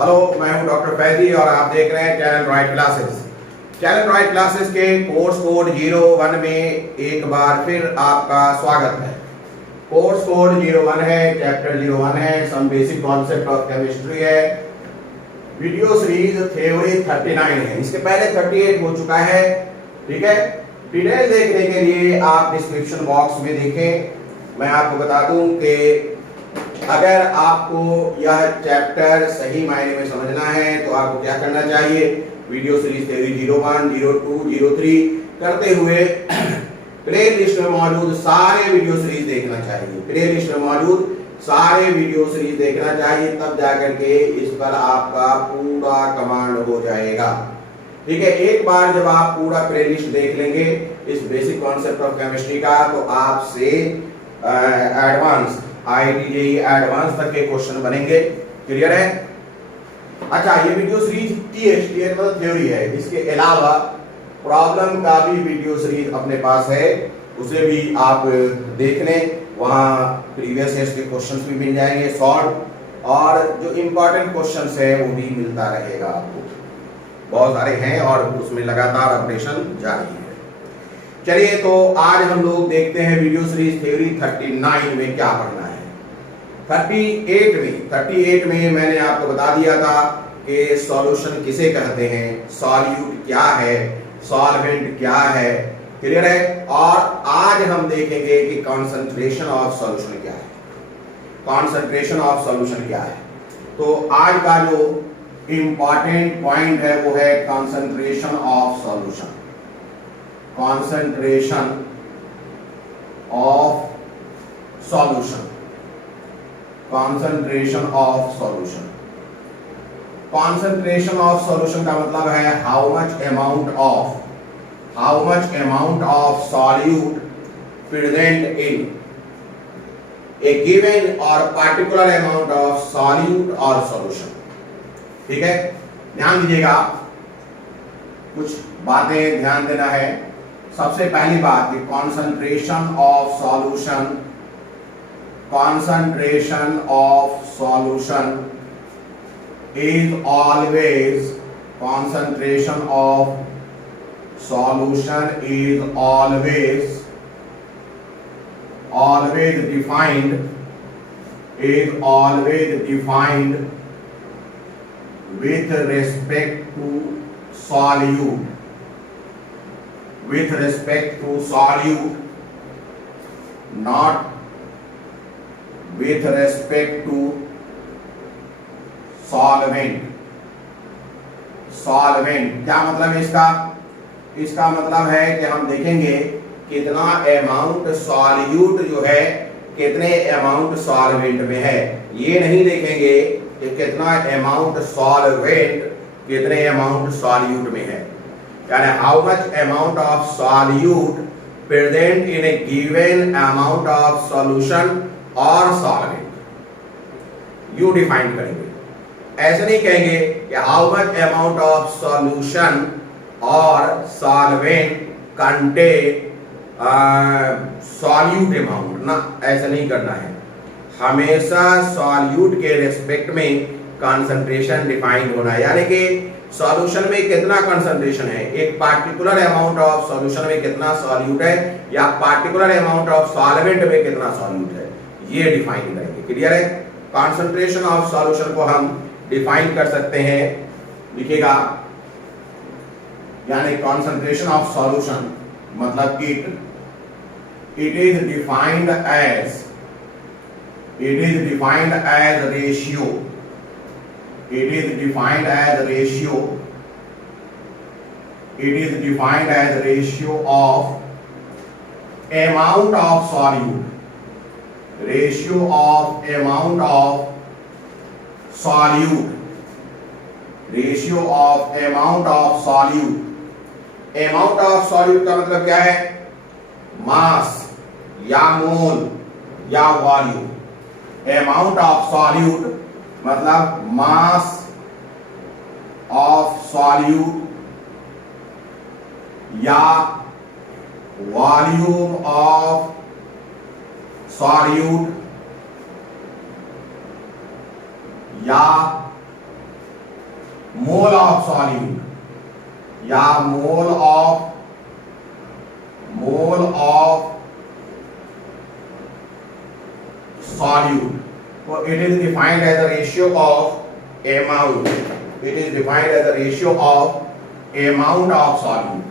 Hello, मैं हूं doctor Faizi और आप देख रहे हैं channel right classes. Channel right classes के कोर्स कोड 01 में एक बार फिर आपका स्वागत है। कोर्स कोड 01 है, चैप्टर 01 है, some basic concept of chemistry है, वीडियो सीरीज थ्योरी 39 है। इसके पहले 38 हो चुका है, ठीक है। डिटेल देखने के लिए आप डिस्क्रिप्शन बॉक्स में देखें। मैं आपको बता दूं कि अगर आपको यह चैप्टर सही मायने में समझना है तो आपको क्या करना चाहिए, वीडियो सीरीज थ्योरी 01, 02, 03 करते हुए प्ले लिस्ट में मौजूद सारे वीडियो सीरीज देखना चाहिए। प्ले लिस्ट में मौजूद सारे वीडियो सीरीज देखना चाहिए, तब जाकर के इस पर आपका पूरा कमांड हो जाएगा, ठीक है। एक बार जब आप पूरा प्ले लिस्ट देख लेंगे इस बेसिक कॉन्सेप्ट ऑफ केमिस्ट्री का, तो आपसे एडवांस IIT एडवांस तक के क्वेश्चन बनेंगे। क्लियर है? अच्छा, ये वीडियो सीरीज TH मतलब थ्योरी है। इसके अलावा प्रॉब्लम का भी वीडियो सीरीज अपने पास है, उसे भी आप देख लें। वहाँ प्रीवियस ईयर के क्वेश्चंस भी मिल जाएंगे सॉल्व, और जो इम्पोर्टेंट क्वेश्चंस है वो भी मिलता रहेगा आपको। बहुत सारे हैं और उसमें लगातार अपडेशन जारी है। चलिए, तो आज हम लोग देखते हैं वीडियो सीरीज थ्योरी 39 में क्या पढ़ना है। 38 में मैंने आपको बता दिया था कि सॉल्यूशन किसे कहते हैं, सॉल्यूट क्या है, सॉल्वेंट क्या है। क्लियर है? और आज हम देखेंगे कि कॉन्सेंट्रेशन ऑफ सॉल्यूशन क्या है। कॉन्सेंट्रेशन ऑफ सॉल्यूशन क्या है? तो आज का जो इंपॉर्टेंट पॉइंट है वो है concentration of solution. Concentration of solution. Concentration of solution. Concentration of solution का मतलब है how much amount of solute present in A given और पार्टिकुलर अमाउंट ऑफ सॉल्यूट और सॉल्यूशन। ठीक है, ध्यान दीजिएगा, कुछ बातें ध्यान देना है। सबसे पहली बात कि concentration of solution is always defined with respect to solute, not with respect to solvent. क्या मतलब है इसका? इसका मतलब है कि हम देखेंगे कितना अमाउंट सॉल्यूट जो है कितने अमाउंट सॉल्वेंट में है। ये नहीं देखेंगे कि कितना अमाउंट सॉल्वेंट कितने अमाउंट सॉल्यूट में है। यानी how much amount of solute present in A given amount of solution और सॉल्वेंट, यू डिफाइन करेंगे। ऐसे नहीं कहेंगे कि how much amount of solution और सॉल्वेंट कंटेन सॉल्यूट अमाउंट, ना, ऐसा नहीं करना है। हमेशा सॉल्यूट के रेस्पेक्ट में कंसंट्रेशन डिफाइन होना है। यानी कि सॉल्यूशन में कितना कंसंट्रेशन है, एक पार्टिकुलर अमाउंट ऑफ सॉल्यूशन में कितना सॉल्यूट है या पार्टिकुलर अमाउंट ऑफ सॉल्वेंट में कितना सॉल्यूट है, ये डिफाइन करेंगे। क्लियर है? कंसंट्रेशन ऑफ सॉल्यूशन को हम डिफाइन कर सकते हैं, लिखिएगा। यानी कंसंट्रेशन ऑफ सॉल्यूशन मतलब it is defined as ratio. It is defined as ratio of amount of solute, amount of solute का मतलब क्या है? मास या मोल या वॉल्यूम। amount of solute मतलब मास ऑफ सॉल्यूट या वॉल्यूम ऑफ सॉल्यूट या मोल ऑफ सॉल्यूट या mole of solute. So it is defined as a ratio of amount. It is defined as a ratio of amount of solute.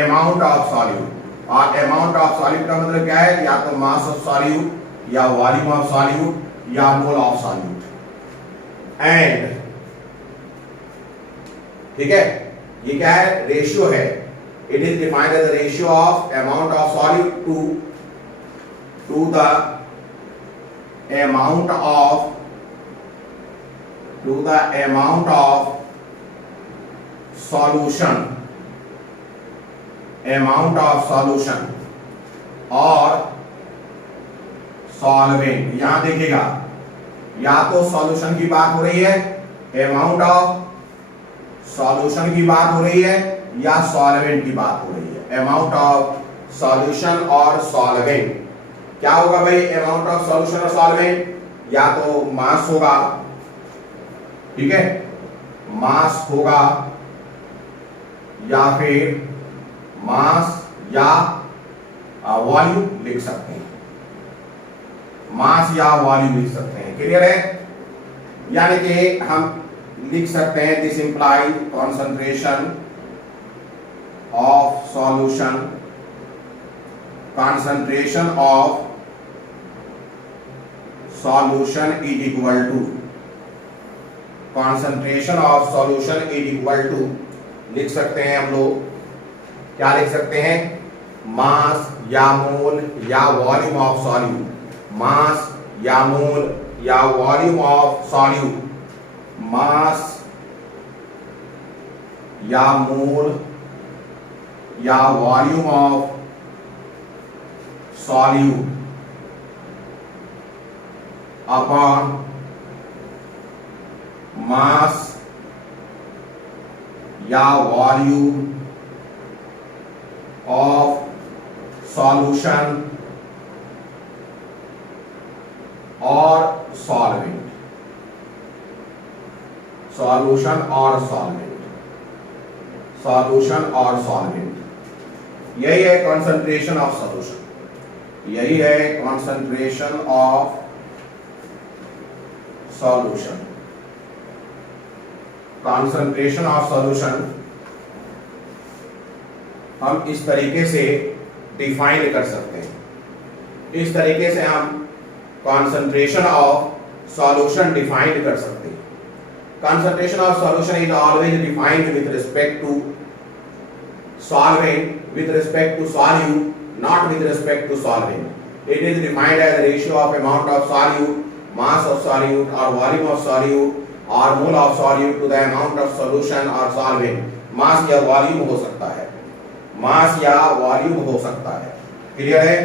Amount of solute. और amount of solute का मतलब क्या है? या तो mass of solute या volume of solute या mole of solute. And ठीक है, ये क्या है? रेशियो है. It is defined as a ratio of amount of solute to the amount of solution और solvent. यहां देखिएगा, या तो सॉल्यूशन की बात हो रही है, अमाउंट ऑफ सॉल्यूशन की बात हो रही है, या सॉल्वेंट की बात हो रही है. अमाउंट ऑफ सॉल्यूशन और सॉल्वेंट क्या होगा भाई? अमाउंट ऑफ सॉल्यूशन और सॉल्वेंट या तो मास होगा, ठीक है, मास होगा, या फिर मास या वॉल्यूम लिख सकते हैं. मास या वॉल्यूम लिख सकते हैं. क्लियर है? यानी कि हम लिख सकते हैं this implies concentration of solution, concentration of solution is equal to concentration of solution is equal to लिख सकते हैं हम लोग, क्या लिख सकते हैं? मास या मोल या वॉल्यूम ऑफ सॉल्यूट. मास या मोल या वॉल्यूम ऑफ सॉल्यूट. मास या मोल या volume of solute upon mass या वॉल्यूम ऑफ सॉल्यूशन और सॉल्वेंट. सॉल्यूशन और सॉल्वेंट, सॉल्यूशन और सॉल्वेंट. यही है कॉन्सेंट्रेशन ऑफ सॉल्यूशन. यही है concentration of solution. Concentration of solution हम इस तरीके से डिफाइन कर सकते हैं. इस तरीके से हम कॉन्सेंट्रेशन ऑफ सॉल्यूशन डिफाइन कर सकते हैं. Concentration of solution is always defined with respect to solvent, with respect to solute, not with respect to solvent. It is defined as a ratio of amount of solute, mass of solute or volume of solute or mole of solute to the amount of solution or solvent. मास या volume हो सकता है, मास या volume हो सकता है. Clear है?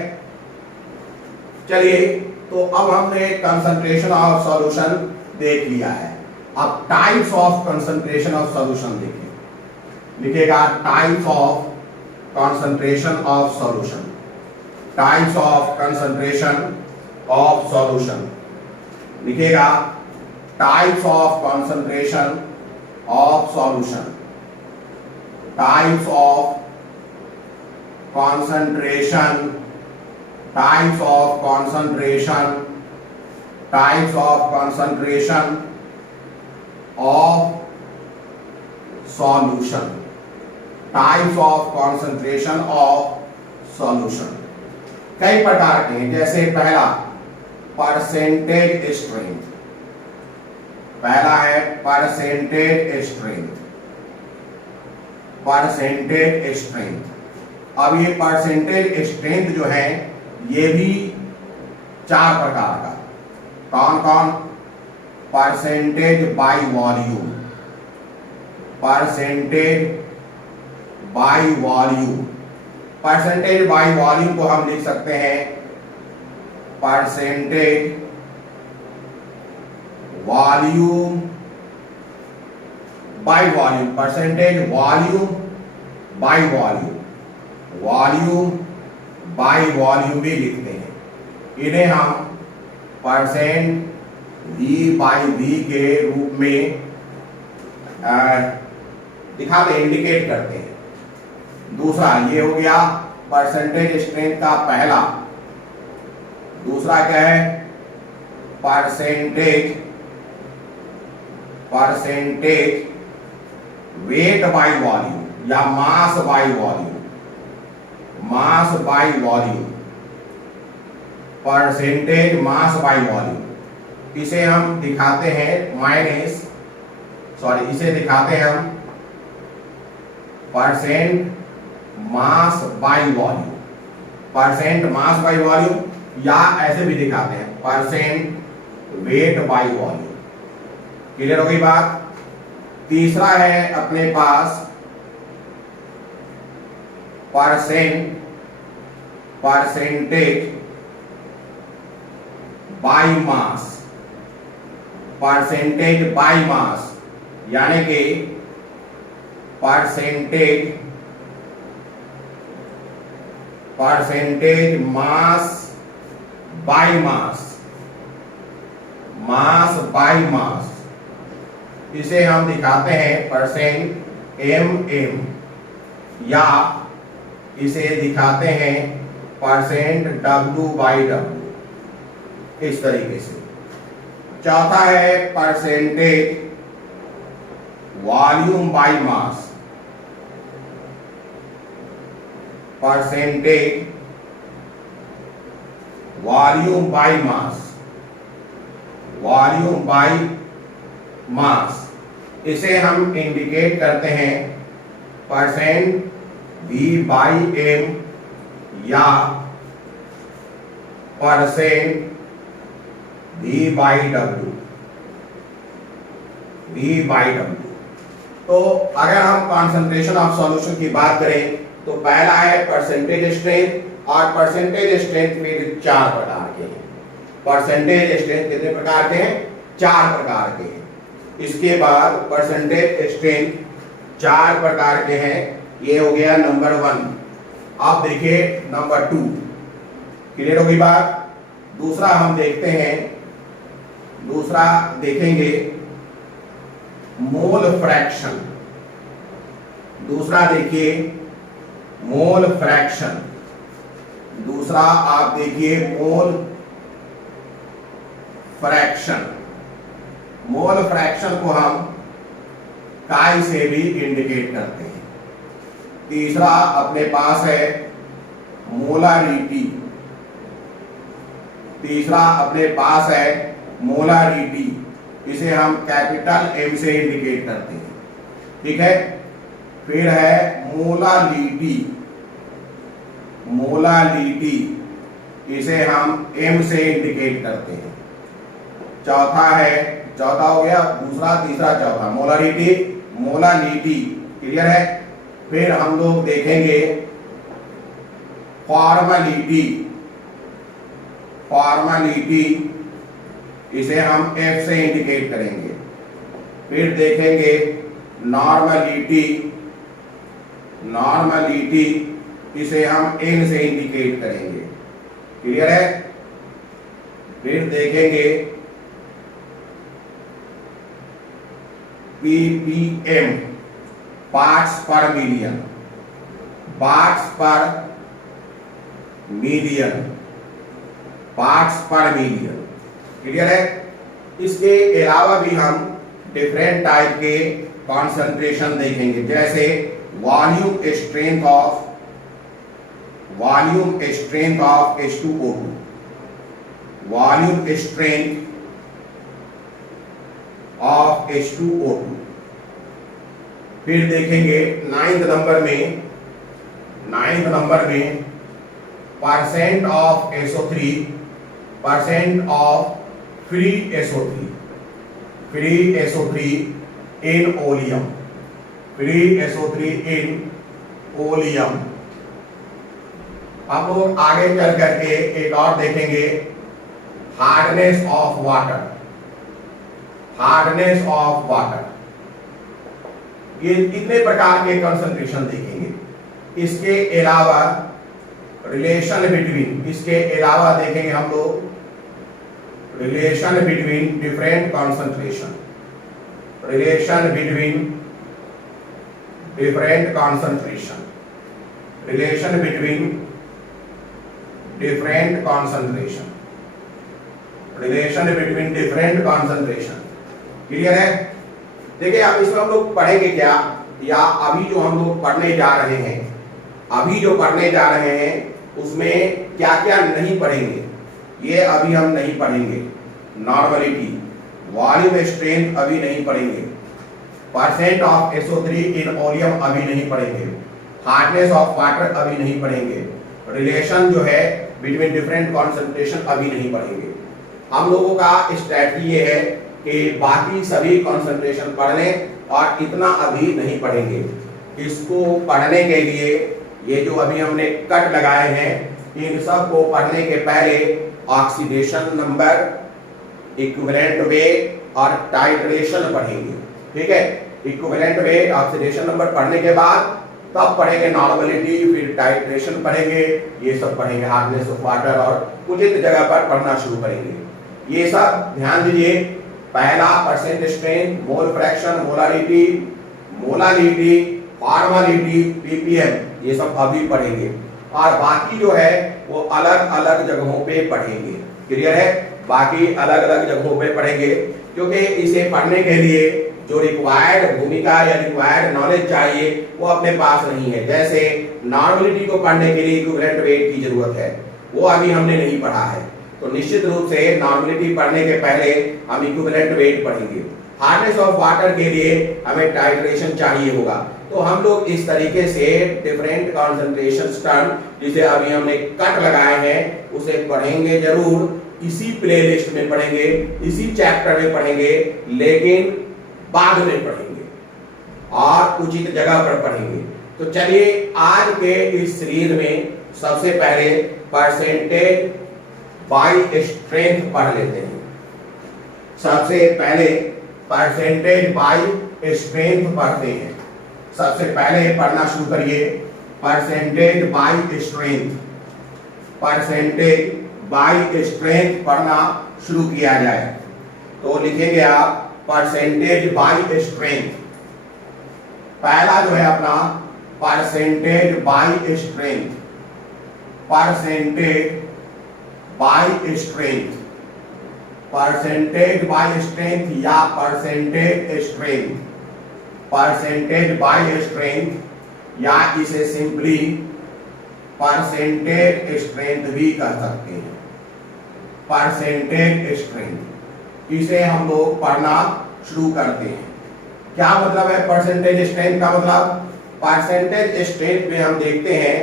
चलिए, तो अब हमने कंसंट्रेशन ऑफ सॉल्यूशन देख लिया है. अब types of concentration of solution देखिए. लिखेगा types of concentration of solution. Types of concentration of solution लिखेगा types of concentration of solution. Types of concentration, types of concentration, types of concentration of solution. Types of concentration of solution कई प्रकार के हैं. जैसे पहला percentage strength. पहला है percentage strength. Percentage strength. अब ये परसेंटेज स्ट्रेंथ जो है ये भी चार प्रकार का. कौन कौन? Percentage by volume. Percentage by volume. Percentage by volume को हम लिख सकते हैं percentage volume by volume. Percentage volume by volume. Volume by volume भी लिखते हैं. इन्हें हम परसेंट V बाय V के रूप में दिखाते हैं, इंडिकेट करते हैं। दूसरा ये हो गया परसेंटेज स्ट्रेंथ का पहला। दूसरा क्या है? परसेंटेज वेट बाय वॉल्यूम या mass by volume. Percentage mass by volume. इसे हम दिखाते हैं इसे दिखाते हैं हम percent mass by volume. Percent mass by volume या ऐसे भी दिखाते हैं percent weight by volume. Clear हो गई बात? तीसरा है अपने पास percentage by mass. Percentage by mass यानी कि परसेंटेज मास बाय मास। इसे हम दिखाते हैं परसेंट एम या इसे दिखाते हैं परसेंट W/W, इस तरीके से। चौथा है percentage volume by mass. Percentage volume by mass. इसे हम इंडिकेट करते हैं परसेंट V/M या परसेंट V/W। तो अगर हम कंसंट्रेशन ऑफ सॉल्यूशन की बात करें तो पहला है परसेंटेज स्ट्रेंथ, और परसेंटेज स्ट्रेंथ फिर 4 प्रकार के हैं। परसेंटेज स्ट्रेंथ कितने प्रकार के हैं? 4 प्रकार के हैं। इसके बाद परसेंटेज स्ट्रेंथ 4 प्रकार के हैं। ये हो गया नंबर 1। अब देखिए नंबर 2। क्लियर हो गई बात? दूसरा हम देखते हैं, दूसरा देखेंगे मोल फ्रैक्शन। दूसरा देखिए मोल फ्रैक्शन। दूसरा आप देखिए मोल फ्रैक्शन। मोल फ्रैक्शन को हम काई से भी इंडिकेट करते हैं। तीसरा अपने पास है मोलारिटी। तीसरा अपने पास है मोलारिटी। इसे हम कैपिटल M से इंडिकेट करते हैं। ठीक है। फिर है मोलालिटी। इसे हम M से इंडिकेट करते हैं। चौथा हो गया दूसरा, तीसरा, चौथा मोलालिटी। क्लियर है। फिर हम लोग देखेंगे फॉर्मलिटी। इसे हम F से इंडिकेट करेंगे। फिर देखेंगे नॉर्मलिटी। इसे हम N से इंडिकेट करेंगे। क्लियर है। फिर देखेंगे ppm, पार्ट्स पर मिलियन। क्लियर है। इसके अलावा भी हम डिफरेंट टाइप के कॉन्सेंट्रेशन देखेंगे, जैसे volume strength of H2O2। Volume strength of H2O2। फिर देखेंगे 9th नंबर में percent of SO3, percent of free SO3 in oleum. हम लोग आगे चल करके एक और देखेंगे हार्डनेस ऑफ वाटर। ये कितने प्रकार के कंसंट्रेशन देखेंगे। इसके अलावा इसके अलावा देखेंगे हम लोग relation between different concentration. Relation between different concentration, relation between different concentration, relation between different concentration। Clear है? देखिए अब इसमें हम लोग पढ़ेंगे क्या, या अभी जो हम लोग पढ़ने जा रहे हैं, अभी जो पढ़ने जा रहे हैं उसमें क्या क्या नहीं पढ़ेंगे, ये अभी हम नहीं पढ़ेंगे। नॉर्मलिटी, वॉल्यूम स्ट्रेंथ अभी नहीं पढ़ेंगे, percent of SO3 in oleum अभी नहीं पढ़ेंगे, हार्डनेस ऑफ वाटर अभी नहीं पढ़ेंगे, रिलेशन जो है बिटवीन डिफरेंट कॉन्सेंट्रेशन अभी नहीं पढ़ेंगे। हम लोगों का स्ट्रेटजी ये है कि बाकी सभी कॉन्सेंट्रेशन पढ़ लें और इतना अभी नहीं पढ़ेंगे। इसको पढ़ने के लिए ये जो अभी हमने कट लगाए हैं, इन सब को पढ़ने के पहले ऑक्सीडेशन नंबर, इक्विवेलेंट वेट और टाइट्रेशन पढ़ेंगे। ठीक है, इक्विवेलेंट वेट, ऑक्सीडेशन नंबर पढ़ने के बाद तब पढ़ेंगे नॉर्मलिटी, फिर टाइट्रेशन पढ़ेंगे, ये सब पढ़ेंगे, हार्डनेस ऑफ वाटर, और उचित जगह पर पढ़ना शुरू करेंगे। ये सब ध्यान दीजिए। पहला percent strength, mole fraction, molarity, molality, formality, ppm, ये सब अभी पढ़ेंगे और बाकी जो है वो अलग अलग जगहों पे पढ़ेंगे। क्लियर है? बाकी अलग अलग जगहों पे पढ़ेंगे, क्योंकि इसे पढ़ने के लिए जो रिक्वायर्ड भूमिका या रिक्वायर्ड नॉलेज चाहिए वो अपने पास नहीं है। जैसे नॉर्मलिटी को पढ़ने के लिए इक्विवेलेंट वेट की जरूरत है, वो अभी हमने नहीं पढ़ा है, तो निश्चित रूप से नॉर्मलिटी पढ़ने के पहले हम इक्विवेलेंट वेट पढ़ेंगे। हार्डनेस ऑफ वाटर के लिए हमें टाइट्रेशन चाहिए होगा। तो हम लोग इस तरीके से डिफरेंट कॉन्सेंट्रेशन टर्म, जिसे अभी हमने कट लगाए हैं, उसे पढ़ेंगे जरूर, इसी प्लेलिस्ट में पढ़ेंगे, इसी चैप्टर में पढ़ेंगे, लेकिन बाद में पढ़ेंगे और उचित जगह पर पढ़ेंगे। तो चलिए आज के इस सीरीज में सबसे पहले परसेंटेज बाय स्ट्रेंथ पढ़ लेते हैं। सबसे पहले परसेंटेज बाय स्ट्रेंथ पढ़ते हैं। सबसे पहले पढ़ना शुरू करिए percentage by strength. Percentage by strength पढ़ना शुरू किया जाए तो लिखेंगे आप परसेंटेज बाय स्ट्रेंथ। पहला जो है अपना percentage by strength, percentage by strength, percentage by strength या percentage strength, percentage by strength या इसे सिंपली परसेंटेज स्ट्रेंथ भी कह सकते हैं। परसेंटेज स्ट्रेंथ, इसे हम लोग पढ़ना शुरू करते हैं। क्या मतलब है परसेंटेज स्ट्रेंथ का? मतलब परसेंटेज स्ट्रेंथ में हम देखते हैं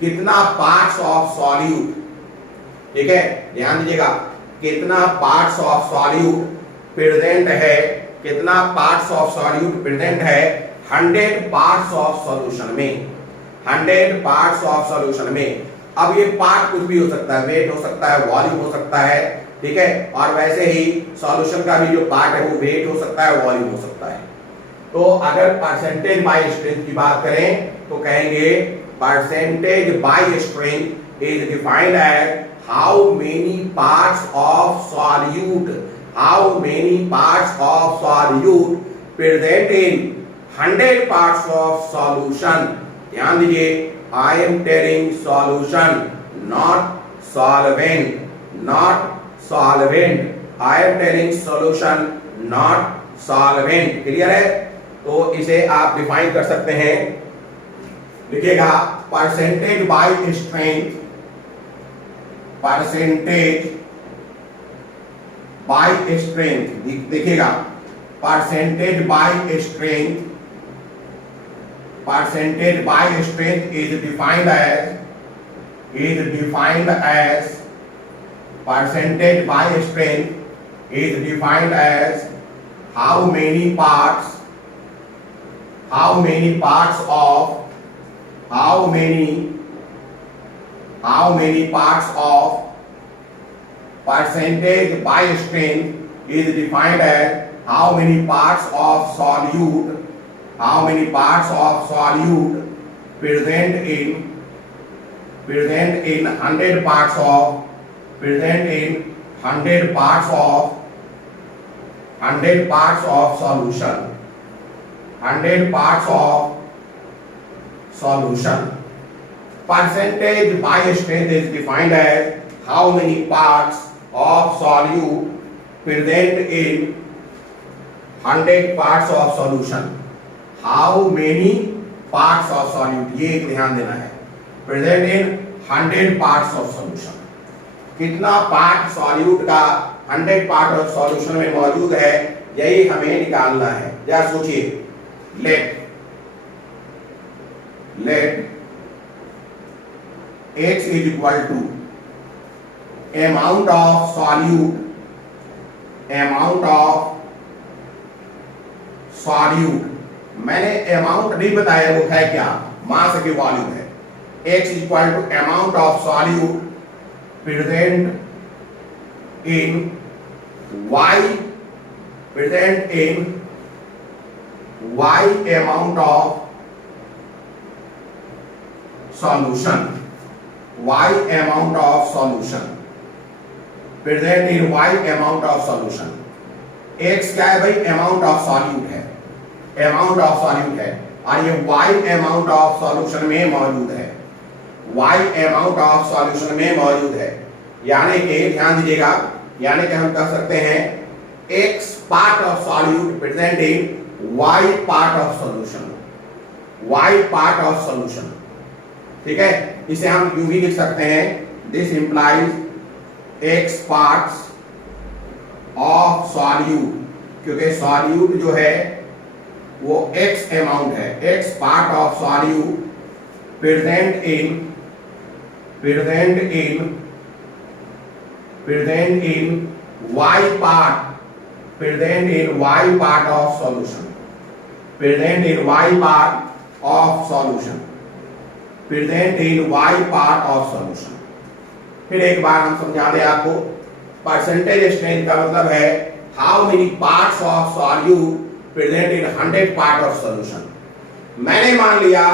कितना पार्ट्स ऑफ सॉल्यूट, ठीक है, ध्यान दीजिएगा, कितना पार्ट्स ऑफ सॉल्यूट प्रेजेंट है, कितना पार्ट्स ऑफ सॉल्यूट प्रेजेंट है 100 पार्ट्स ऑफ सॉल्यूशन में, 100 पार्ट्स ऑफ सॉल्यूशन में। अब ये पार्ट कुछ भी हो सकता है, वेट हो सकता है, वॉल्यूम हो सकता है, ठीक है, और वैसे ही सॉल्यूशन का भी जो पार्ट है वो वेट हो सकता है, वॉल्यूम हो सकता है। तो अगर परसेंटेज बाय स्ट्रेंथ की बात करें तो कहेंगे percentage by strength is defined as how many parts of solute, how many parts of solute present in 100 parts of solution. ध्यान दीजिए, I am telling solution, not solvent, not solvent, I am telling solution not solvent। Clear है? तो इसे आप define कर सकते हैं, लिखिएगा percentage by strength, percentage by strength, देखिएगा percentage by strength, percentage by strength is defined as percentage by strength is defined as how many parts of percentage by strength is defined as how many parts of solute present in 100 parts of solution, 100 parts of solution. Percentage by strength is defined as how many parts of solute present in 100 parts of solution. How many parts of solute, ये एक ध्यान देना है, present in 100 parts of solution. कितना part solute का 100 part of solution में मौजूद है, यही हमें निकालना है. जरा सोचिए, let x is equal to amount of solute. मैंने अमाउंट नहीं बताया वो है क्या, मास की वॉल्यूम है. x is equal to amount of solute present in y amount of solution. Y amount of solution present in y amount of solution. x क्या है भाई, amount of solute है, और ये y amount of solution में मौजूद है, यानी कि ध्यान दीजिएगा, यानी कि हम कह सकते हैं x part of solute present in y part of solution. ठीक है, इसे हम यूं भी लिख सकते हैं, this implies x parts of solute, क्योंकि सॉल्यूट जो है वो x अमाउंट है, x part of solute present in y part of solution, present in y part of solution. फिर एक बार हम समझा दें आपको, परसेंटेज स्ट्रेंथ का मतलब है how many parts of solute present in 100 part of solution. मैंने मान लिया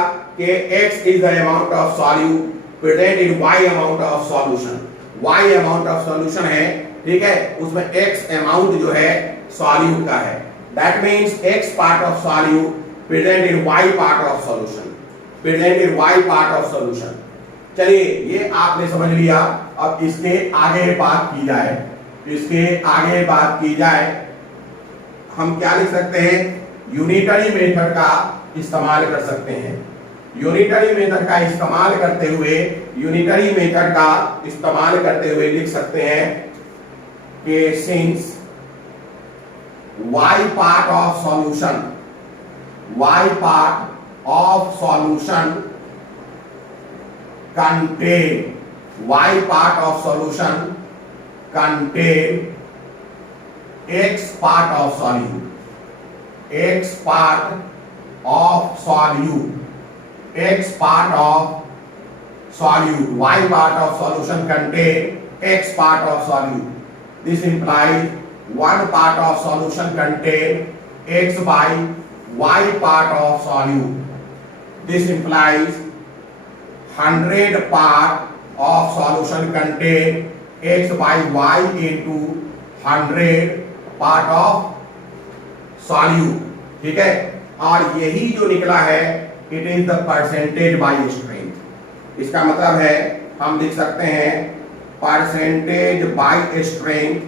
कि x is the amount of solute present in y amount of solution. y amount of solution है, ठीक है, उसमें x अमाउंट जो है सॉल्यूट का है. That means x part of solute present in y part of solution, चलिए ये आपने समझ लिया. अब इसके आगे बात की जाए, हम क्या लिख सकते हैं, यूनिटरी मेथड का इस्तेमाल कर सकते हैं. यूनिटरी मेथड का इस्तेमाल करते हुए लिख सकते हैं कि since y part of solution contain x part of solute, y part of solution contain x part of solute. This implies one part of solution contain x by y part of solute. This implies 100 part of solution contain x by y into 100 part of solute. ठीक है, और यही जो निकला है it is the percentage by strength. इसका मतलब है हम लिख सकते हैं percentage by strength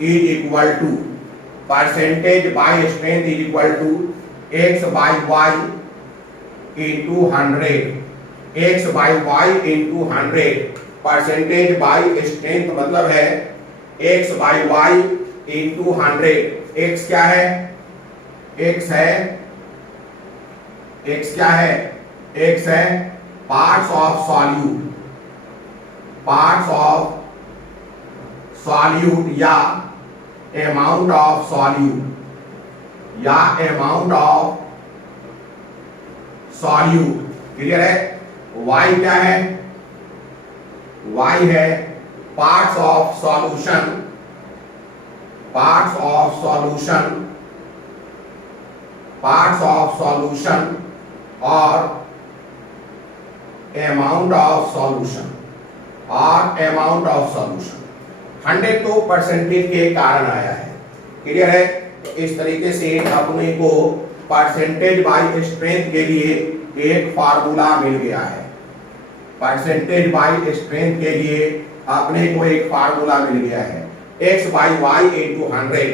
is equal to x by y into 100. x by y into 100. Percentage by strength मतलब है x by y into 100. x क्या है, x है पार्ट्स ऑफ सॉल्यूट या अमाउंट ऑफ सॉल्यूट. क्लियर है. y क्या है, y है पार्ट्स ऑफ सॉल्यूशन और अमाउंट ऑफ सॉल्यूशन 100 तो परसेंटेज के कारण आया है. क्लियर है. तो इस तरीके से अपने को परसेंटेज बाय स्ट्रेंथ के लिए एक फार्मूला मिल गया है। परसेंटेज बाय स्ट्रेंथ के लिए अपने को एक फार्मूला मिल गया है, x by y into 100।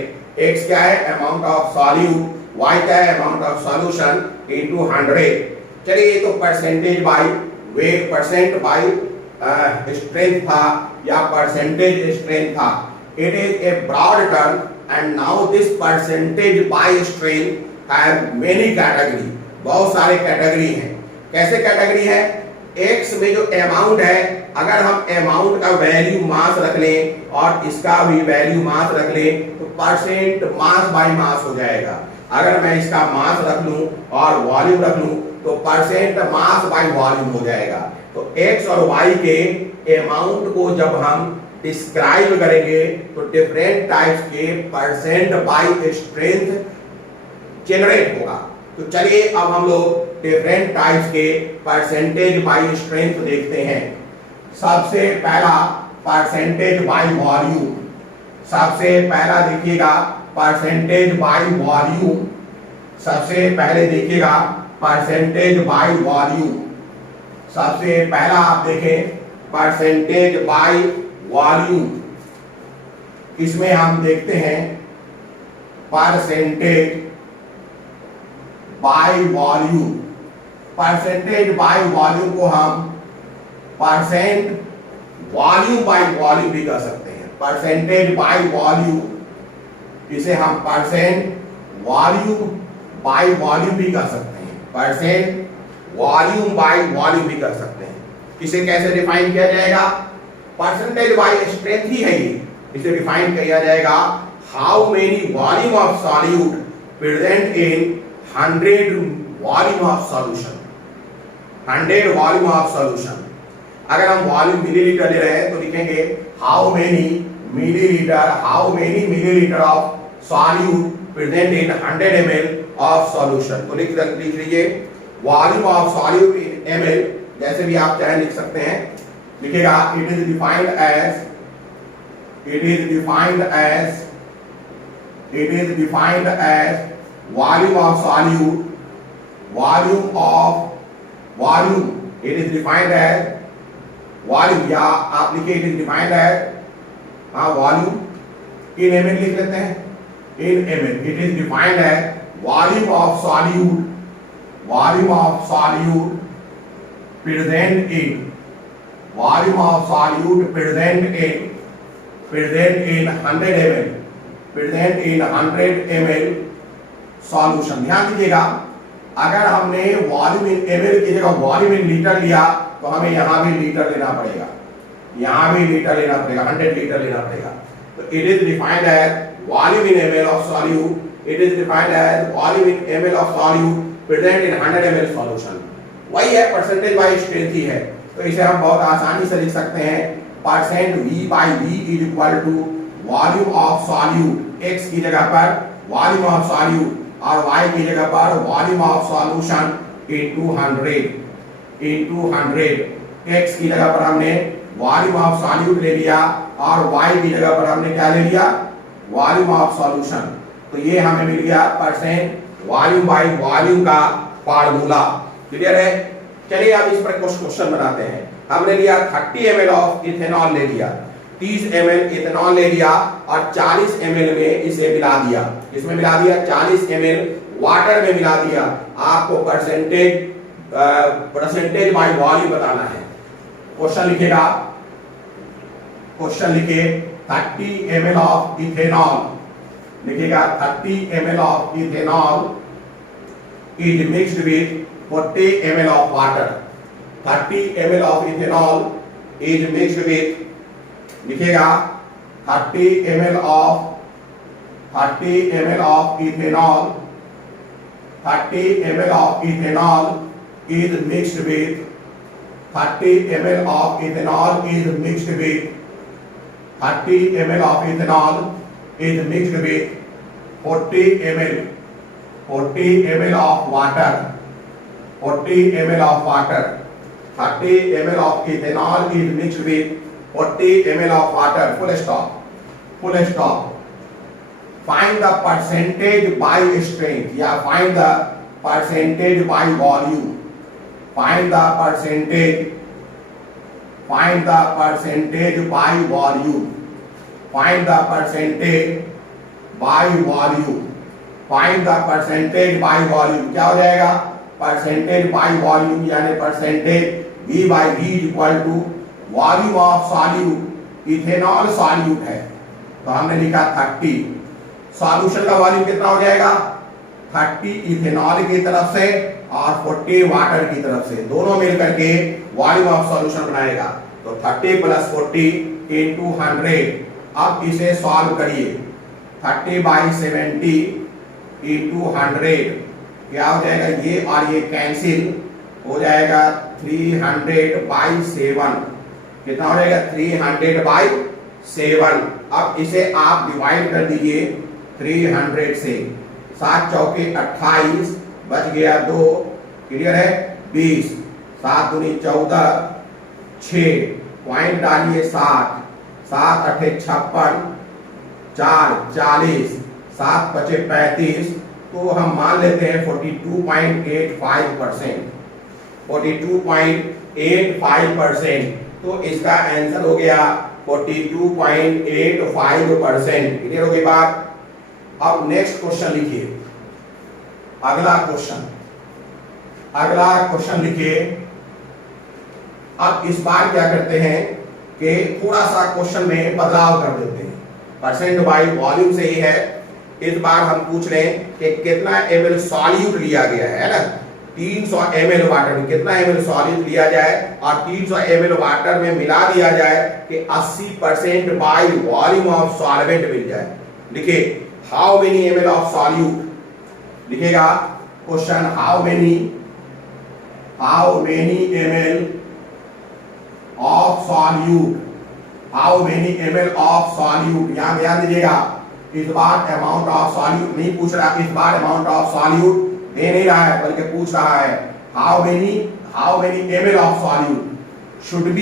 x क्या है? अमाउंट ऑफ सॉल्यूट, y क्या है? Amount of solution into 100। चलिए ये तो percentage by weight, percent by strength था या परसेंटेज स्ट्रेंथ था। It is a broad term and now this percentage by strength have many category, बहुत सारे कैटेगरी हैं। कैसे कैटेगरी है? x में जो अमाउंट है, अगर हम अमाउंट का वैल्यू मास रख लें और इसका भी वैल्यू मास रख लें तो परसेंट मास बाय मास हो जाएगा। अगर मैं इसका मास रख लूं और वॉल्यूम रख लूं तो परसेंट मास बाय वॉल्यूम हो जाएगा। तो x और y के अमाउंट को जब हम डिस्क्राइब करेंगे तो डिफरेंट टाइप्स के परसेंट बाय स्ट्रेंथ जनरेट होगा। तो चलिए अब हम लोग डिफरेंट टाइप्स के परसेंटेज बाय स्ट्रेंथ देखते हैं। सबसे पहला परसेंटेज बाय वॉल्यूम, सबसे पहला देखिएगा परसेंटेज बाय वॉल्यूम। सबसे पहले देखिएगा परसेंटेज बाय वॉल्यूम। सबसे पहला आप देखें परसेंटेज बाय वॉल्यूम। इसमें हम देखते हैं percentage by volume. Percentage by volume को हम परसेंट वॉल्यूम बाय वॉल्यूम भी कर सकते हैं। परसेंटेज बाय वॉल्यूम, इसे हम परसेंट वॉल्यूम बाय वॉल्यूम भी कर सकते हैं। परसेंट वॉल्यूम बाय वॉल्यूम भी कर सकते हैं। इसे कैसे डिफाइन किया जाएगा? परसेंटेज बाय स्ट्रेंथ ही है ये। इसे डिफाइन किया जाएगा how many volume of solute present in 100 volume of solution. 100 volume of solution. अगर हम वॉल्यूम मिलीलीटर ले रहे हैं तो लिखेंगे how many millilitre, how many millilitre of solute present in 100 ml of solution. तो लिख लीजिए volume of solute in ml, जैसे भी आप चाहे लिख सकते हैं। लिखेगा it is defined as, it is defined as, it is defined as volume of solute, volume of volume, it is defined as volume, या आप लिखिए it is defined as volume in ml लिख लेते हैं, in ml। it is defined as volume of solute, volume of solute present in, volume of solute present in 100 ml, present in 100 ml solution. ध्यान दीजिएगा अगर हमने volume in ml की जगह volume in litre लिया तो हमें यहां भी लीटर लेना पड़ेगा, यहां भी लीटर लेना पड़ेगा, 100 लीटर लेना पड़ेगा। तो it is defined as volume in ml of solute, it is defined as volume in ml of solute present in 100 ml solution. वही है, परसेंटेज बाय स्ट्रेंथ ही है। तो इसे हम बहुत आसानी से लिख सकते हैं percent v by v is equal to volume of solute, x की जगह पर वॉल्यूम ऑफ सॉल्यूट और y की जगह पर volume of solution into 100, x की जगह पर हमने वॉल्यूम ऑफ सॉल्यूट ले लिया और y की जगह पर हमने क्या ले लिया? Volume of solution. तो ये हमें मिल गया परसेंट वॉल्यूम बाय वॉल्यूम का फार्मूला। क्लियर है? चलिए अब इस पर कुछ क्वेश्चन बनाते हैं। हमने लिया 30 ml ऑफ इथेनॉल ले लिया, 30 ml इथेनॉल ले लिया और 40 ml में इसे मिला दिया। इसमें मिला दिया 40 ml वाटर में मिला दिया। आपको परसेंटेज बाय वॉल्यूम बताना है। क्वेश्चन लिखेगा, क्वेश्चन लिखे 30 ml ऑफ इथेनॉल, लिखेगा 30 ml of ethanol is mixed with 40 ml of water. 30 ml of ethanol is mixed with, लिखेगा 30 ml of ethanol, 30 ml of ethanol is mixed with 30 ml of ethanol is mixed with 30 ml of ethanol is mixed with 40 ml of water, 40 ml of water, 30 ml of ethanol is mixed with 40 ml of water, full stop, full stop, find the percentage by strength या find the percentage by volume, find the percentage by volume, find the percentage by volume, find the percentage by volume. क्या हो जाएगा? Percentage by volume यानी percentage V by V equal to volume of solute. Ethanol solute है तो हमने लिखा 30, solution का volume कितना हो जाएगा? 30 इथेनॉल की तरफ से और 40 वाटर की तरफ से, दोनों मिलकर के वॉल्यूम ऑफ सॉल्यूशन बनाएगा। तो 30 प्लस 40 इंटू 100। अब इसे सॉल्व करिए, 30 बाई 70 इंटू 100 क्या हो जाएगा? ये और ये कैंसिल हो जाएगा 300 बाई 7। कितना हो जाएगा? 300 बाई 7। अब इसे आप डिवाइड कर दीजिए 300 से, 7 चौके 28, बच गया 2, क्लियर है? 20, 7 दूनी 14, 6 पॉइंट डालिए 7, 7 अठे 56, 4 40, 7 पचे 35, तो हम मान लेते हैं 42.85%, 42.85%। तो इसका आंसर हो गया 42.85%। क्लियर हो गई बात? अब नेक्स्ट क्वेश्चन लिखिए, अगला क्वेश्चन लिखिए। अब इस बार क्या करते हैं कि थोड़ा सा क्वेश्चन में बदलाव कर देते हैं। परसेंट बाई वॉल्यूम से ही है, इस बार हम पूछ रहे हैं कि कितना ml सॉल्यूट लिया गया है ना? 300 ml वाटर में कितना ml सॉल्यूट लिया जाए और 300 ml वाटर में मिला दिया जाए कि 80% बाई वॉल्यूम ऑफ सॉल्वेंट मिल जाए। लिखिए how many ml of solute, लिखेगा question how many ml of solute, how many ml of solute. यहां ध्यान दीजिएगा, इस बार अमाउंट ऑफ सॉल्यूट नहीं पूछ रहा, इस बार अमाउंट ऑफ सॉल्यूट दे नहीं रहा है बल्कि पूछ रहा है how many ml of solute should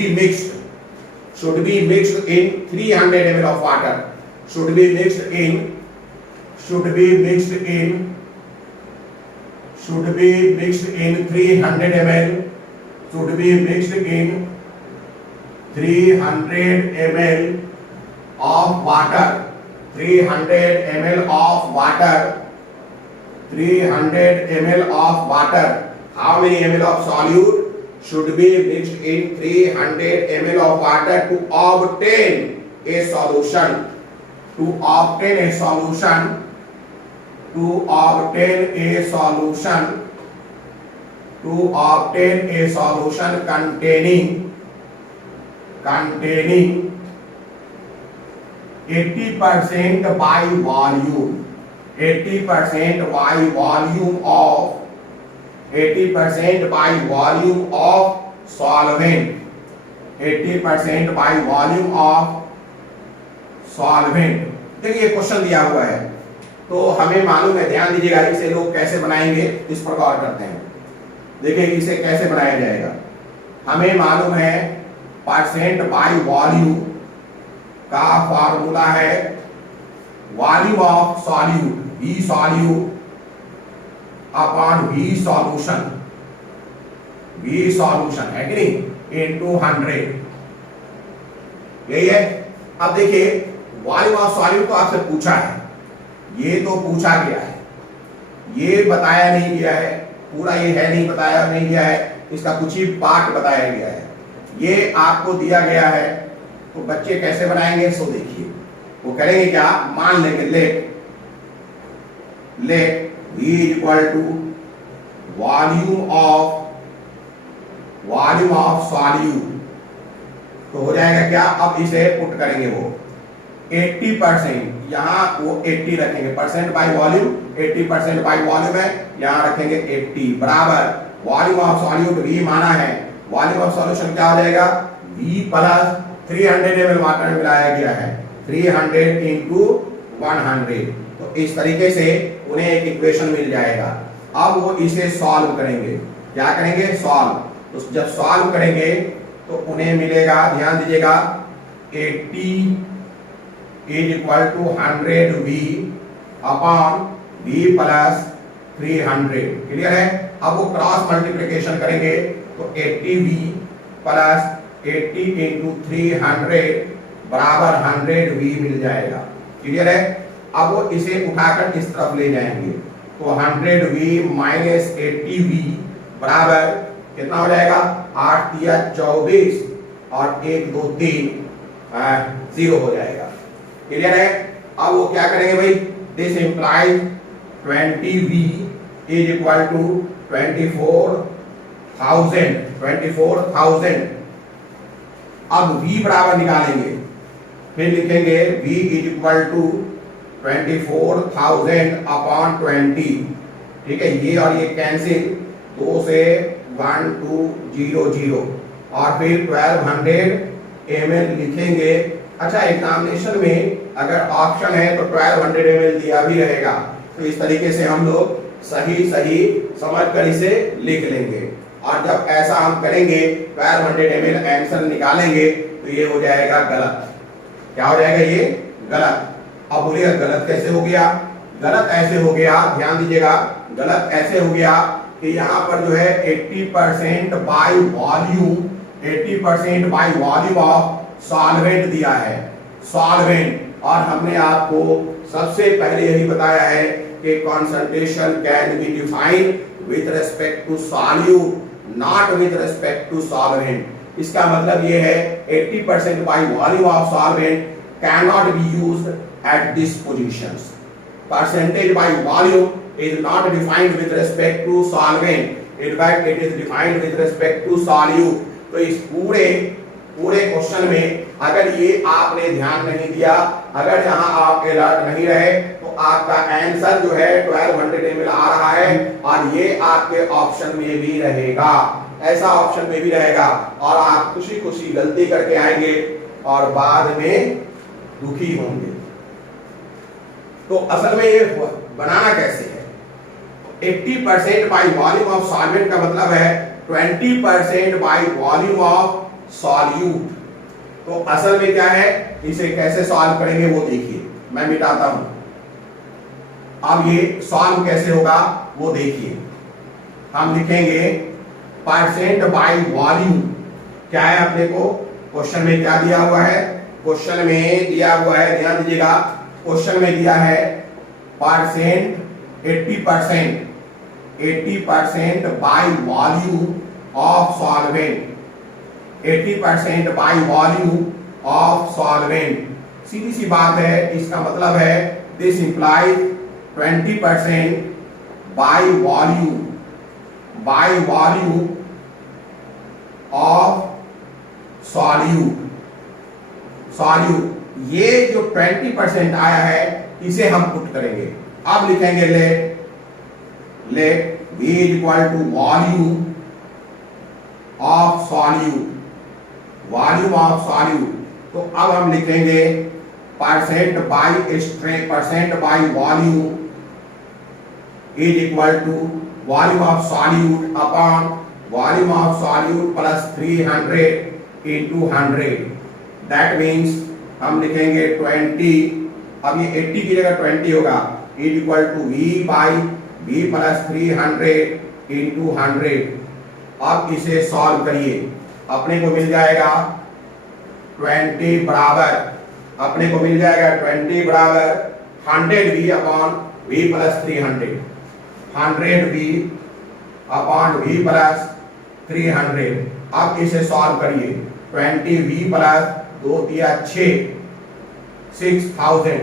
be mixed in 300 ml of water, should be mixed in 300 ml, should be mixed in 300 ml of water, 300 ml of water, 300 ml of water. How many ml of solute should be mixed in 300 ml of water to obtain a solution? To obtain a solution, to obtain a solution, to obtain a solution containing 80% by volume, 80% by volume of 80% by volume of solvent, 80% by volume of solvent। देखिए question दिया हुआ है तो हमें मालूम है, ध्यान दीजिएगा, इसे लोग कैसे बनाएंगे इस प्रकार करते हैं। देखिए इसे कैसे बनाया जाएगा, हमें मालूम है परसेंट बाय वॉल्यूम का फॉर्मूला है volume of solute, V solute upon V solution, V solution है कि नहीं, इनटू 100, यही है। अब देखिए वॉल्यूम ऑफ सॉल्यूट तो आपसे पूछा है, ये तो पूछा गया है, ये बताया नहीं गया है, पूरा ये है नहीं बताया नहीं गया है, इसका कुछ ही पार्ट बताया गया है, ये आपको दिया गया है। तो बच्चे कैसे बनाएंगे सो देखिए, वो करेंगे क्या, मान लेंगे let V equal to volume of solute, तो हो जाएगा क्या, अब इसे पुट करेंगे वो 80%, यहाँ वो 80 रखेंगे, percent by volume 80% by volume है, यहाँ रखेंगे 80 बराबर वॉल्यूम ऑफ सॉल्यूट V माना है, वॉल्यूम ऑफ सॉल्यूशन क्या हो जाएगा, V प्लस 300 ml वाटर में मिलाया गया है, 300 इंटू 100। तो इस तरीके से उन्हें एक इक्वेशन मिल जाएगा। अब वो इसे सॉल्व करेंगे, क्या करेंगे, सॉल्व। तो जब सॉल्व करेंगे तो उन्हें मिलेगा, ध्यान दीजिएगा, 80 is equal to 100V upon v plus 300। Clear है। अब वो क्रॉस मल्टीप्लिकेशन करेंगे तो 80v प्लस 80 इंटू 300 बराबर 100v मिल जाएगा। क्लियर है। अब वो इसे उठाकर इस तरफ ले जाएंगे तो 100v माइनस 80v बराबर कितना हो जाएगा, 8 तिया 24 और 1 2 3 0 हो जाएगा। क्लियर है। अब वो क्या करेंगे भाई, this implies 20v is equal to 24,000। अब v बराबर निकालेंगे, फिर लिखेंगे v is equal to 24,000 upon 20। ठीक है, ये और ये कैंसिल, 2 से 1 2 0 0 और फिर 1200 ml लिखेंगे। अच्छा, एग्जामिनेशन में अगर ऑप्शन है तो 1200 ml दिया भी रहेगा, तो इस तरीके से हम लोग सही समझ कर इसे लिख लेंगे। और जब ऐसा हम करेंगे 1200 ml आंसर निकालेंगे तो ये हो जाएगा गलत। क्या हो जाएगा, ये गलत। अब बोलिएगा गलत कैसे हो गया। गलत ऐसे हो गया, ध्यान दीजिएगा, गलत ऐसे हो गया कि यहाँ पर जो है 80% by volume, 80% by volume of solvent दिया है, सॉल्वेंट। और हमने आपको सबसे पहले यही बताया है कि concentration can be defined with respect to solute, not with respect to solvent. इसका मतलब ये है 80% by volume of solvent cannot be used at these positions. Percentage by volume is not defined with respect to solvent. In fact, it is defined with respect to solute. तो इस पूरे question में अगर ये आपने ध्यान नहीं दिया, अगर यहाँ आप अलर्ट नहीं रहे, तो आपका आंसर जो है 1200 ml आ रहा है और ये आपके ऑप्शन में भी रहेगा, ऐसा ऑप्शन में भी रहेगा और आप खुशी खुशी गलती करके आएंगे और बाद में दुखी होंगे। तो असल में ये बनाना कैसे है, 80% बाय वॉल्यूम ऑफ सॉल्वेंट का मतलब है 20% बाय वॉल्यूम ऑफ सॉल्यूट। तो असल में क्या है, इसे कैसे सॉल्व करेंगे वो देखिए, मैं मिटाता हूं। अब ये सॉल्व कैसे होगा वो देखिए। हम लिखेंगे परसेंट बाय वॉल्यूम। क्या है अपने को क्वेश्चन में क्या दिया हुआ है, क्वेश्चन में दिया हुआ है, ध्यान दीजिएगा, क्वेश्चन में दिया है percent 80% by volume of solvent, 80% by volume of solvent. सीधी सी बात है, इसका मतलब है this implies 20% by volume of solute. ये जो 20% आया है इसे हम पुट करेंगे। अब लिखेंगे let V equal to volume of solute, volume of solute. तो अब हम लिखेंगे percent by volume is equal to volume of solute upon volume of solute plus 300 into 100। That means हम लिखेंगे 20, अब ये 80 की जगह 20 होगा, is equal to V plus 300 into 100। अब इसे सॉल्व करिए, अपने को मिल जाएगा 20 बराबर, अपने को मिल जाएगा 20 बराबर 100V upon V plus 300, 100V upon V plus 300। अब इसे सॉल्व करिए, 20V प्लस 2 दिया 6000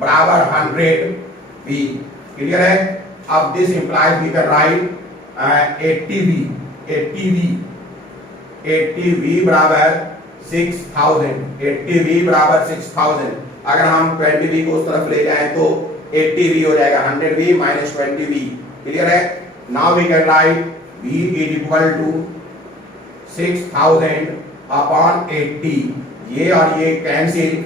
बराबर 100V। क्लियर है। अब this implies we can write 80V बराबर 6000, 80V बराबर 6000। अगर हम 20V को उस तरफ ले जाएं तो 80V हो जाएगा, 100V माइनस 20V। क्लियर है। Now we can write V is equal to 6000 upon 80। ये और ये कैंसिल,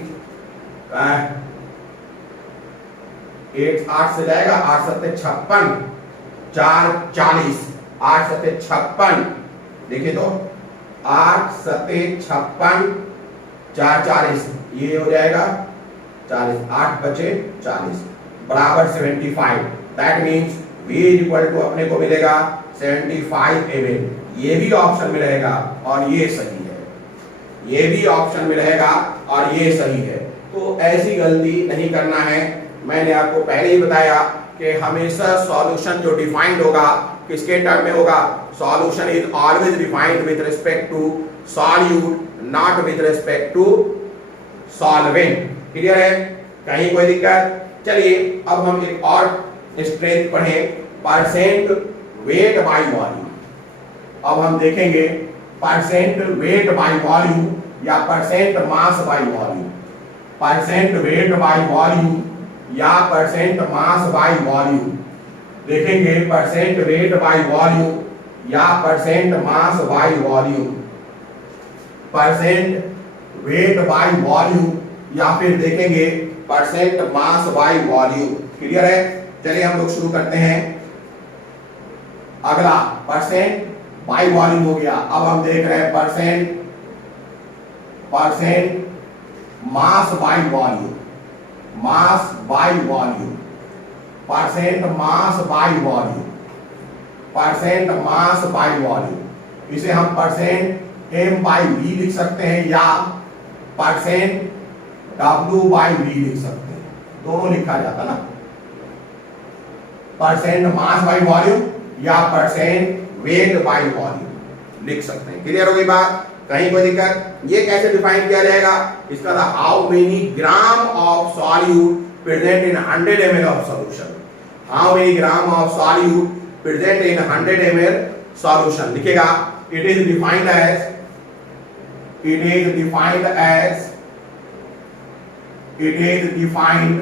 8 से जाएगा, 8 सत्ते 56, 4 40, 8 सत्ते 56। देखिए तो 8 सत्ते 56, 4 40, ये हो जाएगा 40, 8 बचे 40, बराबर 75, that means V is equal to अपने को मिलेगा 75 ml। ये भी ऑप्शन में रहेगा और ये सही है, ये भी ऑप्शन में रहेगा और ये सही है। तो ऐसी गलती नहीं करना है। मैंने आपको पहले ही बताया कि हमेशा सॉल्यूशन जो डिफाइंड होगा किसके टर्म में होगा, solution is always defined with respect to solute, not with respect to solvent. Clear है, कहीं कोई दिक्कत? चलिए अब हम एक और स्ट्रेंथ पढ़ें, परसेंट वेट बाय वॉल्यूम। अब हम देखेंगे परसेंट वेट बाय वॉल्यूम या percent mass by volume. Percent weight by volume या परसेंट मास बाय वॉल्यूम। देखेंगे परसेंट वेट बाय वॉल्यूम या percent mass by volume. Percent weight by volume या फिर देखेंगे percent mass by volume. Clear है, चलिए हम लोग शुरू करते हैं। अगला परसेंट बाय वॉल्यूम हो गया। अब हम देख रहे हैं percent mass by volume, mass by volume, percent mass by volume, percent mass by volume. इसे हम परसेंट m बाय v लिख सकते हैं या परसेंट w बाय v लिख सकते हैं, दोनों लिखा जाता ना, परसेंट मास बाय वॉल्यूम या परसेंट वेट बाय वॉल्यूम लिख सकते हैं। क्लियर होगी बात, कहीं कोई दिक्कत? ये कैसे डिफाइन किया जाएगा, इसका था how many gram of solute present in 100 ml of solution. How many gram of solute present in 100 ml solution लिखेगा। It is defined as, it is defined as, it is defined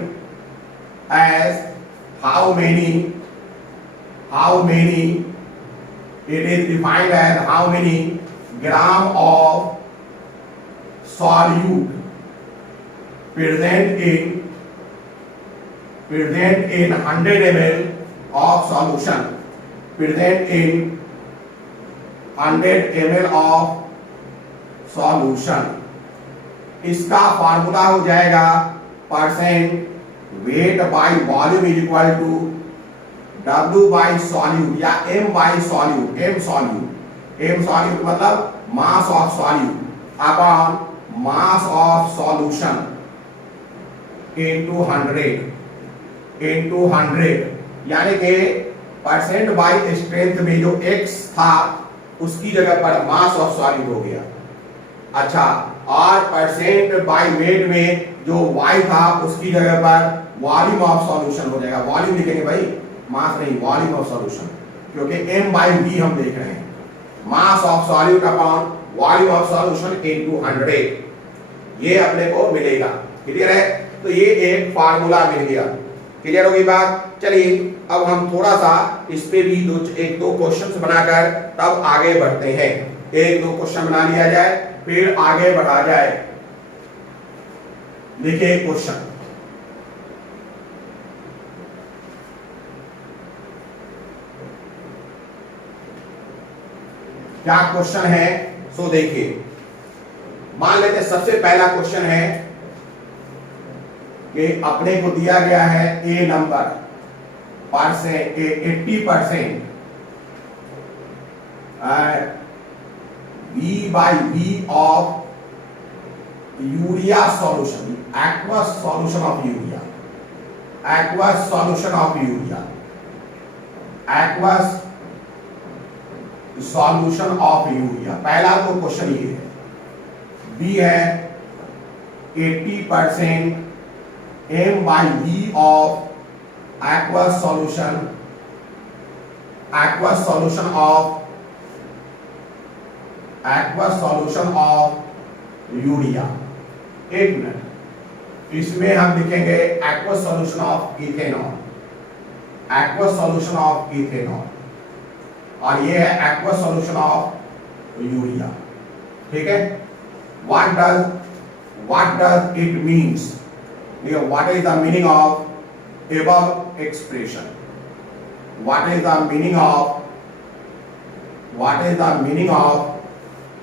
as how many, it is defined as how many gram of solute present in 100 ml of solution, present in 100 ml of solution. इसका formula हो जाएगा percent weight by volume is equal to W by solute या M by solute. M solute मतलब mass of solute upon mass of solution into 100, यानी कि percent by strength में जो X था उसकी जगह पर मास ऑफ सॉल्यूट हो गया। अच्छा, और परसेंट बाय वेट में जो y था उसकी जगह पर वॉल्यूम ऑफ सॉल्यूशन हो जाएगा। वॉल्यूम लिखेंगे भाई, मास नहीं, वॉल्यूम ऑफ सॉल्यूशन, क्योंकि m बाय v हम देख रहे हैं। मास of solute upon volume of solution into 100, ये अपने को मिलेगा। क्लियर है, तो ये एक फार्मूला मिल गया। क्लियर होगी बात? चलिए अब हम थोड़ा सा इस पे भी एक दो क्वेश्चंस बनाकर तब आगे बढ़ते हैं। एक दो क्वेश्चन बना लिया जाए फिर आगे बढ़ा जाए। देखिए क्वेश्चन, क्या क्वेश्चन है सो देखिए। मान लेते सबसे पहला क्वेश्चन है कि अपने को दिया गया है ए number percent 80% V by V of urea solution, aqueous solution of urea, aqueous solution of urea, aqueous solution of urea। पहला तो क्वेश्चन ये है। B है 80% M by V of aqueous solution, aqueous solution of urea. एक minute, इसमें हम लिखेंगे aqueous solution of ethanol, aqueous solution of ethanol, और ये है aqueous solution of यूरिया। ठीक है, what does it means? What is the meaning of above expression? What is the meaning of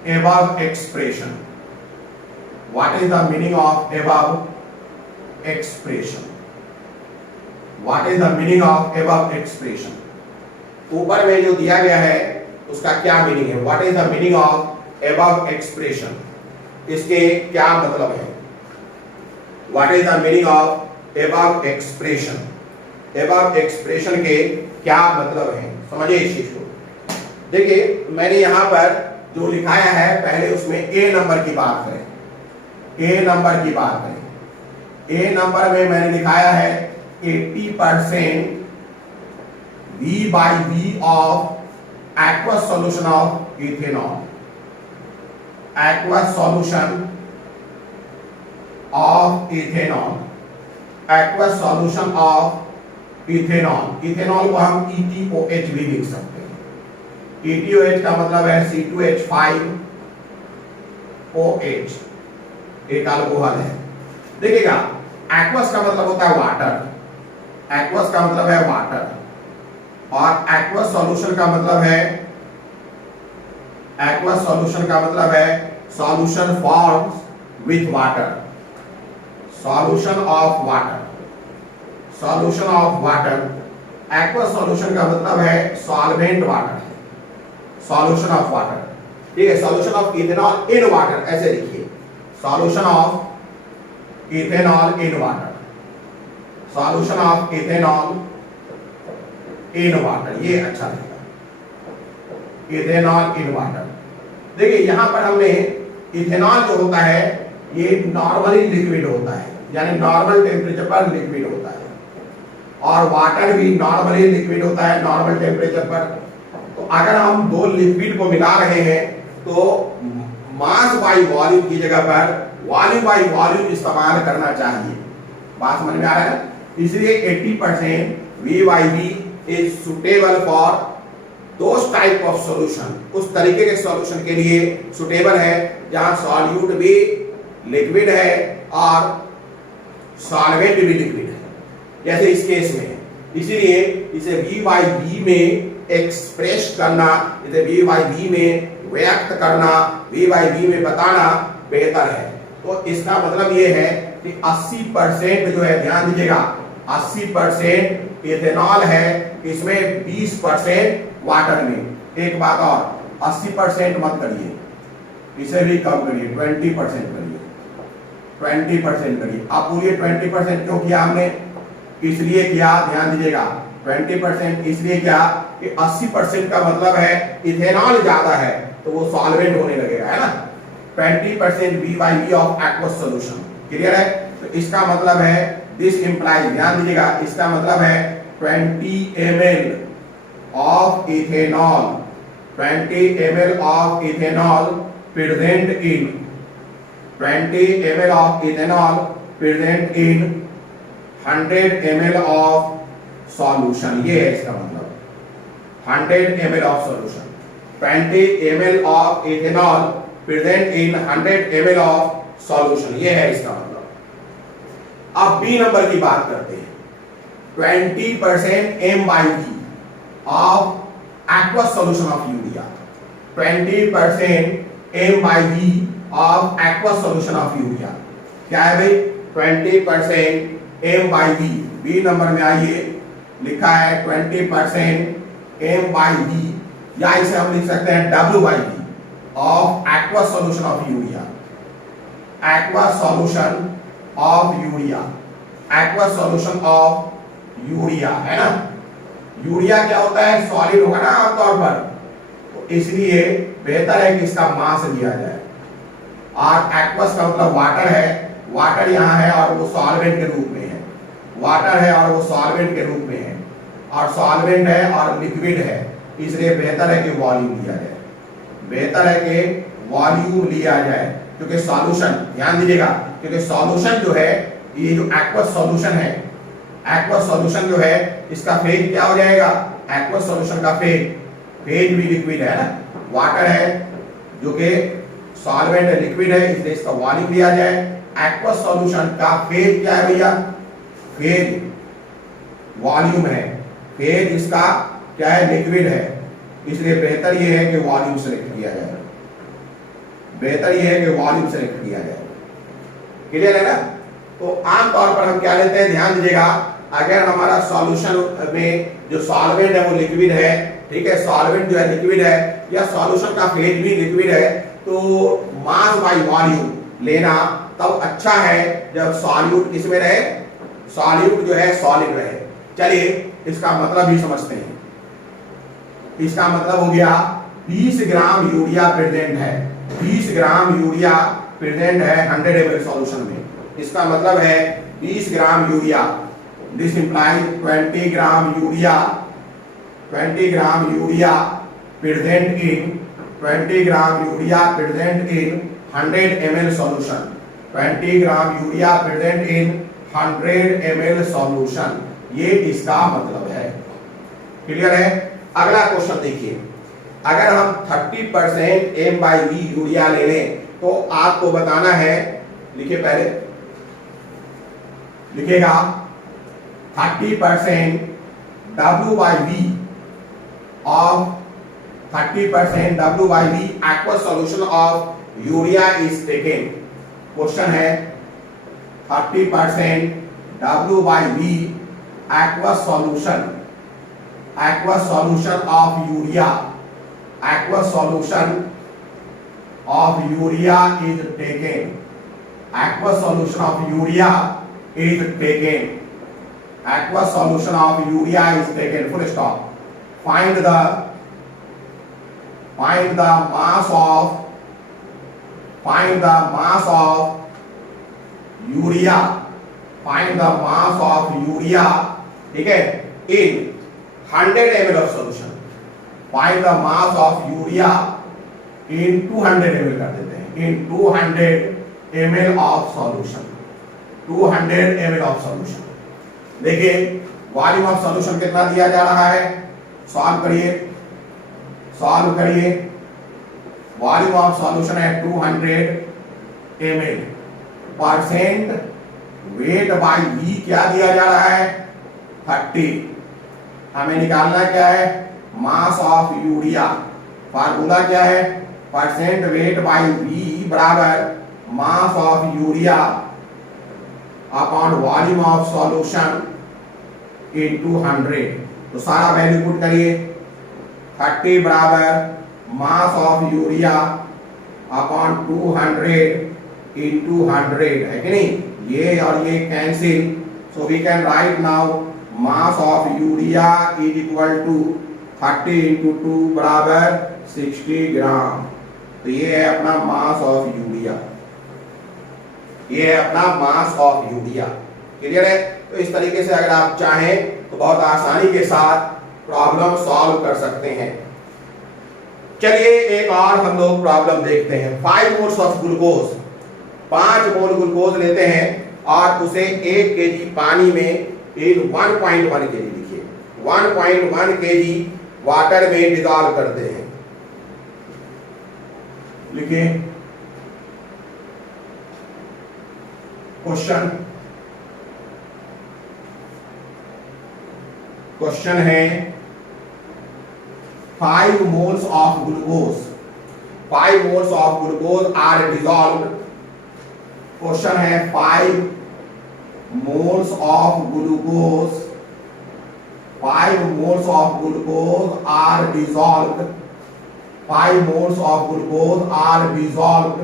above expression? What is the meaning of above expression? What is the meaning of above expression. ऊपर में जो दिया गया है उसका क्या meaning है, what is the meaning of above expression, इसके क्या मतलब है। What is the meaning of above expression, above expression के क्या मतलब है, समझिए इस चीज को। देखिए मैंने यहां पर जो लिखाया है पहले उसमें ए नंबर की बात करें, ए नंबर की बात करें। ए नंबर में मैंने लिखाया है 80% V by V of aqueous solution of ethanol, aqueous solution of ethanol, aqueous solution of ethanol। Ethanol को हम ETOH भी लिख सकते हैं। ETOH का मतलब है C2H5OH, एक अल्कोहल है। देखिएगा aqueous का मतलब होता है वाटर, aqueous का मतलब है वाटर, और aqueous सॉल्यूशन का मतलब है, aqueous सॉल्यूशन का मतलब है solution forms with water, solution of water, solution of water. aqueous solution का मतलब है solvent water, solution of water, ठीक है। Solution of ethanol in water ऐसे लिखिए, solution of ethanol in water, solution of ethanol in water, ये अच्छा लगेगा, इथेनॉल इन वाटर। देखिए यहां पर हमने इथेनॉल जो होता है ये नॉर्मली लिक्विड होता है, यानी नॉर्मल टेम्परेचर पर लिक्विड होता है, और वाटर भी नॉर्मली लिक्विड होता है नॉर्मल टेम्परेचर पर। तो अगर हम दो लिक्विड को मिला रहे हैं तो मास बाई वॉल्यूम की जगह पर वॉल्यूम बाई वॉल्यूम इस्तेमाल करना चाहिए। बात समझ में आ रहा है ना। इसलिए 80% V by V is suitable for those type of solution, उस तरीके के सॉल्यूशन के लिए सुटेबल है जहां सॉल्यूट भी लिक्विड है और सॉल्वेंट भी लिक्विड है, जैसे इस केस में है। इसीलिए इसे V by V में एक्सप्रेस करना, इसे V by V में व्यक्त करना, V by V में बताना बेहतर है। तो इसका मतलब ये है कि 80% जो है, ध्यान दीजिएगा 80% इथेनॉल है, इसमें 20% वाटर में। एक बात और, 80% मत करिए, इसे भी कम करिए, 20% करिए, 20% करिए। अब पूरी 20% क्यों किया हमने, इसलिए किया, ध्यान दीजिएगा 20% इसलिए किया कि 80% का मतलब है इथेनॉल ज्यादा है तो वो सॉल्वेंट होने लगेगा, है ना। 20% V by V of aqueous solution, clear है। तो इसका मतलब है दिस इंप्लाइज, ध्यान दीजिएगा, इसका मतलब है 20 ml of ethanol, 20 ml of ethanol present in 20 ml of ethanol present in 100 ml of solution। ये है इसका मतलब 100 ml of solution, 20 ml of ethanol present in 100 ml of solution, ये है इसका मतलब। अब बी नंबर की बात करते हैं। 20% M by V of aqueous solution of urea, 20% M by V of aqueous solution of urea। क्या है भाई, 20% M by V, B number में आइए लिखा है 20% M by V, या इसे हम लिख सकते हैं W by V of aqueous solution of urea, aqueous solution of urea, aqueous solution of urea, है ना। यूरिया क्या होता है, सॉलिड होगा ना आमतौर पर, तो इसलिए बेहतर है कि इसका मास लिया जाए। और एक्वस का मतलब वाटर है, वाटर यहाँ है और वो सॉल्वेंट के रूप में है, वाटर है और वो सॉल्वेंट के रूप में है, और सॉल्वेंट है और लिक्विड है, इसलिए बेहतर है कि वॉल्यूम लिया जाए, बेहतर है कि वॉल्यूम लिया जाए। क्योंकि सॉल्यूशन, ध्यान दीजिएगा, क्योंकि सॉल्यूशन जो है, ये जो एक्वस सॉल्यूशन है, एक्वस सॉल्यूशन जो है इसका फेज क्या हो जाएगा, एक्वस सॉल्यूशन का फेज भी लिक्विड है ना, वाटर है जो कि सॉल्वेंट है, लिक्विड है, इसलिए इसका वॉल्यूम लिया जाए। एक्वस सॉल्यूशन का फेज क्या है भैया, फेज वॉल्यूम है, फेज इसका क्या है, लिक्विड है, इसलिए बेहतर ये है कि वॉल्यूम सेलेक्ट किया जाए, बेहतर ये है कि वॉल्यूम सेलेक्ट किया जाए। क्लियर है ना। तो आमतौर पर हम क्या लेते हैं, ध्यान दीजिएगा, अगर हमारा सॉल्यूशन में जो सॉल्वेंट है वो लिक्विड है, ठीक है, सॉल्वेंट जो है लिक्विड है या सॉल्यूशन का फेज भी लिक्विड है, तो मास बाय वॉल्यूम लेना तब अच्छा है जब सॉल्यूट किसमें रहे, सॉल्यूट जो है सॉलिड रहे। चलिए इसका मतलब भी समझते हैं। इसका मतलब हो गया 20 ग्राम यूरिया प्रेजेंट है, 20 ग्राम यूरिया प्रेजेंट है 100 ml सॉल्यूशन में। इसका मतलब है 20 gram urea, this implies 20 gram urea, 20 gram urea present in 20 gram urea present in 100 ml solution, 20 gram urea present in 100 ml solution. ये इसका मतलब है। क्लियर है? अगला क्वेश्चन देखिए, अगर हम 30% M/V यूरिया ले लें तो आपको बताना है, लिखिए पहले, लिखिएगा 30% W/V of 30% W/V aqueous solution of urea is taken। Question है 30% W/V aqueous solution of urea, aqueous solution of urea is taken, aqueous solution of urea is taken, aqueous solution of urea is taken, full stop। find the mass of urea, find the mass of urea, ठीक है, in 100 ml of solution, find the mass of urea in 200 ml कर देते हैं, in 200 ml of solution, 200 ml of solution। देखिए volume of solution कितना दिया जा रहा है, सॉल्व करिए, सॉल्व करिए। वॉल्यूम ऑफ सॉल्यूशन है 200 ml, percent weight by V क्या दिया जा रहा है 30। हमें निकालना क्या है, मास ऑफ यूरिया। फार्मूला क्या है, परसेंट वेट बाय वी बराबर mass of urea upon volume of solution into 100। तो सारा वैल्यू पुट करिए, 30 बराबर mass of urea upon 200 into 100 है कि नहीं, ये और ये cancel, so we can write now mass of urea is equal to 30 into 2 बराबर 60 ग्राम। तो ये है अपना मास ऑफ यूरिया, ये है अपना मास ऑफ यूरिया। क्लियर है? तो इस तरीके से अगर आप चाहें तो बहुत आसानी के साथ प्रॉब्लम सॉल्व कर सकते हैं। चलिए एक और हम लोग प्रॉब्लम देखते हैं। 5 moles of glucose, 5 mole glucose लेते हैं और उसे 1 केजी पानी में इन 1.1 केजी, लिखिए 1.1 केजी वाटर में डिसॉल्व करते हैं। लिखिए क्वेश्चन है 5 moles of glucose, 5 moles of glucose are dissolved. Question है 5 moles of glucose, 5 moles of glucose are dissolved, 5 moles of glucose are dissolved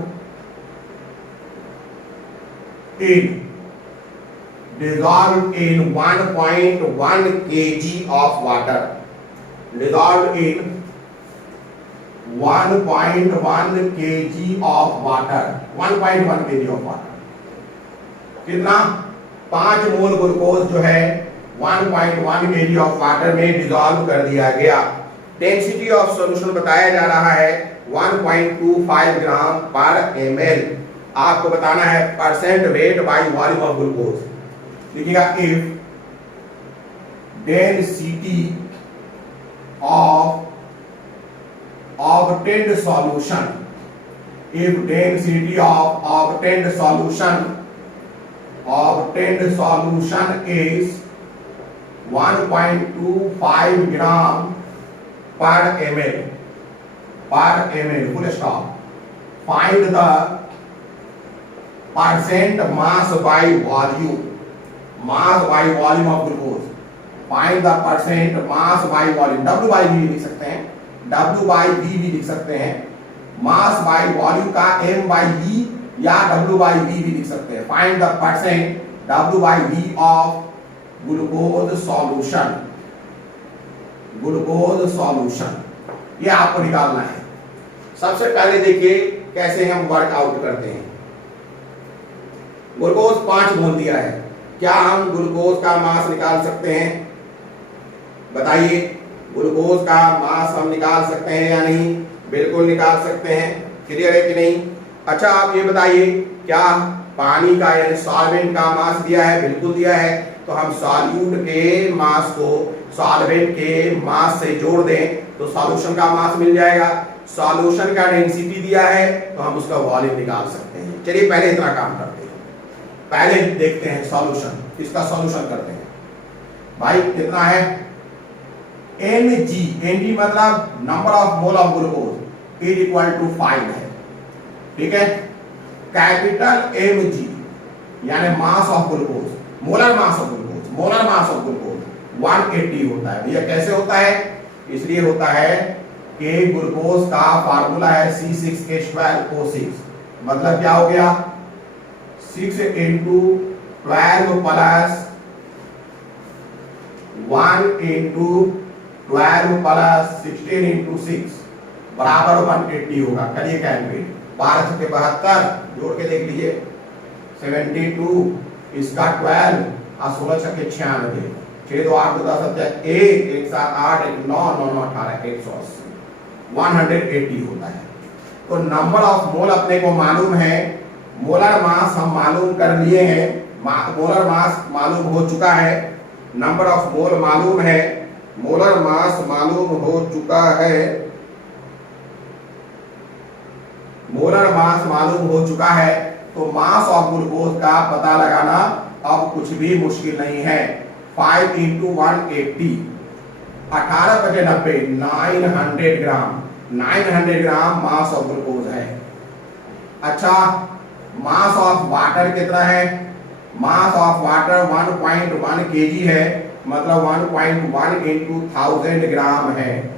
dissolved in 1.1 kg of water, dissolved in 1.1 kg of water, 1.1 kg of water। कितना, 5 मोल glucose जो है 1.1 kg of water में dissolve कर दिया गया। Density of solution बताया जा रहा है 1.25 ग्राम पर ml। आपको बताना है percent weight by volume of glucose. लिखिएगा if density of obtained solution, if density of obtained solution is 1.25 gram per ml, full stop। Find the percent mass by volume, mass by volume of glucose, find the percent mass by volume, W by V लिख सकते हैं, W by V भी लिख सकते हैं, मास by volume का M by E या W by V भी लिख सकते हैं। Find the percent W by V of glucose solution, glucose solution, ये आपको निकालना है। सबसे पहले देखिए कैसे हम वर्कआउट करते हैं। ग्लूकोज 5 मोल दिया है, क्या हम ग्लूकोज का मास निकाल सकते हैं? बताइए, ग्लूकोज का मास हम निकाल सकते हैं या नहीं? बिल्कुल निकाल सकते हैं। क्लियर है कि नहीं? अच्छा आप ये बताइए, क्या पानी का यानी सॉल्वेंट का मास दिया है? बिल्कुल दिया है। तो हम सॉल्यूट के मास को सॉल्वेंट के मास से जोड़ दें तो सॉल्यूशन का मास मिल जाएगा। सॉल्यूशन का डेंसिटी दिया है तो हम उसका वॉल्यूम निकाल सकते हैं। चलिए पहले इतना काम करते हैं, पहले देखते हैं सॉल्यूशन, इसका सॉल्यूशन करते हैं। भाई कितना है? Ng, Ng मतलब number of mole of glucose is equal to 5 है, ठीक है। कैपिटल Mg यानी mass of glucose, molar mass of glucose, molar mass of glucose 180 होता है। भैया कैसे होता है? इसलिए होता है कि ग्लूकोज का फार्मूला है C6H12O6, मतलब क्या हो गया? 6 into 12 plus 1 into 12 plus 16 into 6 बराबर 180 होगा। करिए कैलकुलेट, 12 छक्के 72, जोड़ के देख लीजिए, 72, इसका 12 और 16 छक्के 96, 6 2 8 2 10 7 1 1 7 8 1 9 9 9 18 180, 180 होता है। तो नंबर ऑफ मोल अपने को मालूम है, मोलर मास हम मालूम कर लिए हैं, मोलर मास मालूम हो चुका है, नंबर ऑफ मोल मालूम है, मोलर मास मालूम हो चुका है, मोलर मास मालूम हो चुका है। तो मास ऑफ ग्लूकोज का पता लगाना अब कुछ भी मुश्किल नहीं है। 5 into 180, 18 बटे 90, 900 ग्राम, 900 ग्राम मास ऑफ ग्लूकोज है। अच्छा मास ऑफ वाटर कितना है? मास ऑफ वाटर 1.1 kg है, मतलब 1.1 into 1000 ग्राम है।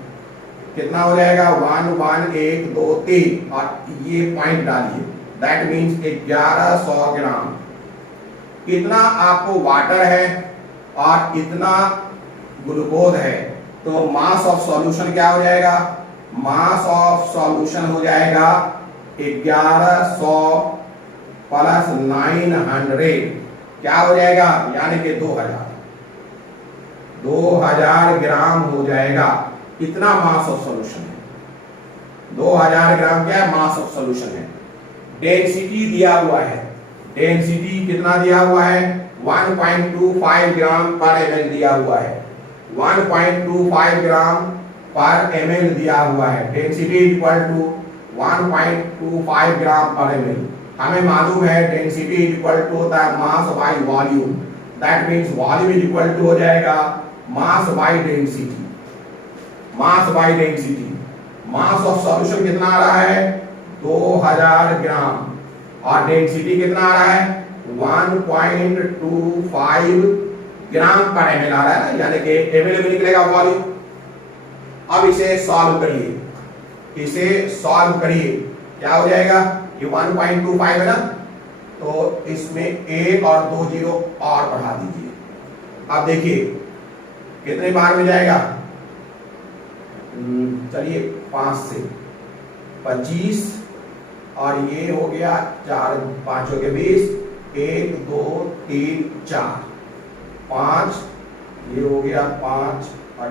कितना हो जाएगा? 1 1 1 2 3 और ये पॉइंट डालिए, दैट मीन्स 1100 ग्राम। कितना आपको वाटर है और इतना ग्लूकोज है, तो मास ऑफ सॉल्यूशन क्या हो जाएगा? मास ऑफ सॉल्यूशन हो जाएगा 1100 प्लस 900, क्या हो जाएगा? यानी कि 2000 ग्राम हो जाएगा। इतना मास ऑफ सॉल्यूशन है, 2000 ग्राम क्या है? मास ऑफ सॉल्यूशन है। डेंसिटी दिया हुआ है, डेंसिटी कितना दिया हुआ है? 1.25 ग्राम पर ml दिया हुआ है, 1.25 ग्राम पर ml दिया हुआ है। डेंसिटी इक्वल टू 1.25 ग्राम पर ml। हमें मालूम है डेंसिटी इक्वल टू होता है mass by volume, that means volume equal to हो जाएगा mass by density, mass by density. Mass of solution कितना आ रहा है? 2000 ग्राम और डेंसिटी कितना आ रहा है? 1.25 ग्राम पर ml आ रहा है ना, यानी कि ml में निकलेगा वॉल्यूम। अब इसे सॉल्व करिए, इसे सॉल्व करिए, क्या हो जाएगा? ये 1.25 है ना, तो इसमें 1 और 2 जीरो और बढ़ा दीजिए। अब देखिए कितने बार में जाएगा? चलिए 5 से 25 और ये हो गया 4 5 हो गया 20, 1 2 3 4 5, ये हो गया 5 और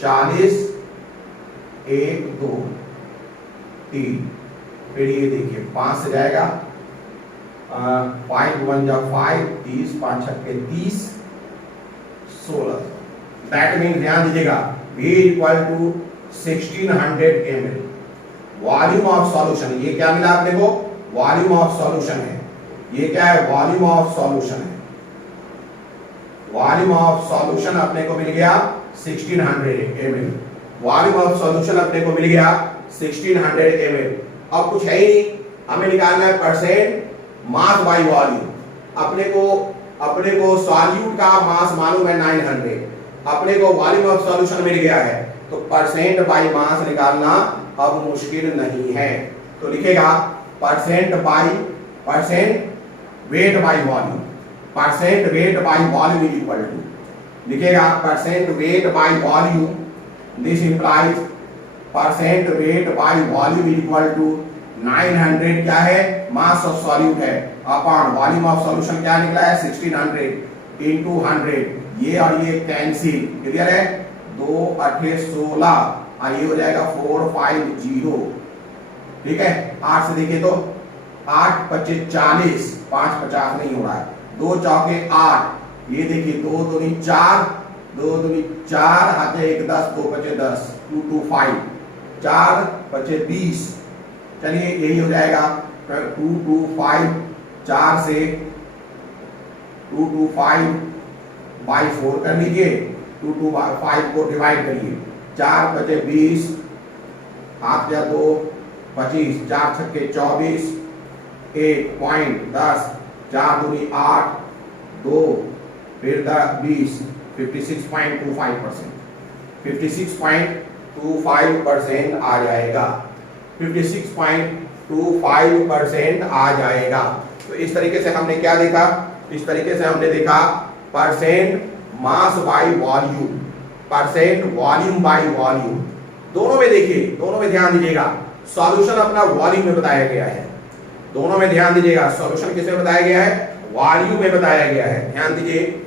40, 1 2 3, फिर ये देखिए 5 से जाएगा 5 1 जा 5, 30 5 छक्के 30, 16। दैट मीन्स ध्यान दीजिएगा V equal to 1600 ml। Volume of solution, ये क्या मिला अपने को? वॉल्यूम ऑफ सॉल्यूशन है। ये क्या है? वॉल्यूम ऑफ सॉल्यूशन है। वॉल्यूम ऑफ सॉल्यूशन अपने को मिल गया 1600 ml। वॉल्यूम ऑफ सॉल्यूशन अपने को मिल गया 1600 ml। अब कुछ है ही नहीं, हमें निकालना है परसेंट मास बाई वॉल्यूम। अपने को अपने को सॉल्यूट का मास मालूम है 900, अपने को वॉल्यूम ऑफ सॉल्यूशन मिल गया है, तो परसेंट बाई मास निकालना अब मुश्किल नहीं है। तो लिखेगा percent weight by volume, percent weight by volume is equal to, लिखेगा percent weight by volume, this implies percent weight by volume is equal to 900 क्या है, मास ऑफ सॉल्यूट है, अपॉन वॉल्यूम ऑफ सॉल्यूशन क्या निकला है 1600 into 100, ये और ये कैंसिल, क्लियर है, 2 8 16 और ये हो जाएगा 450, ठीक है। 8 से देखिए तो 8 25 40, 5 50 नहीं हो रहा है, 2 चौके 8, ये देखिए 2 दूनी 4, 2 दूनी 4, हाथे 1 10, 2 पचे 10, 2 2 5, 4 पचे 20, चलिए यही हो जाएगा 2 2 5, 4 से 2 2 5 बाई 4 कर लीजिए, 2 2 5 को डिवाइड करिए, 4 पचे 20, हाथ या 2 25, 4 छक्के 24, 1 पॉइंट 10, 4 दूनी 8, 2 फिर 20, 56.25%, 56.25% आ जाएगा, 56.25% आ जाएगा। तो इस तरीके से हमने क्या देखा, इस तरीके से हमने देखा percent mass by volume, percent volume by volume, दोनों में देखिए, दोनों में ध्यान दीजिएगा, सॉल्यूशन अपना वॉल्यूम में बताया गया है, दोनों में ध्यान दीजिएगा, सॉल्यूशन किसमें बताया गया है, वॉल्यूम में बताया गया है, ध्यान दीजिए,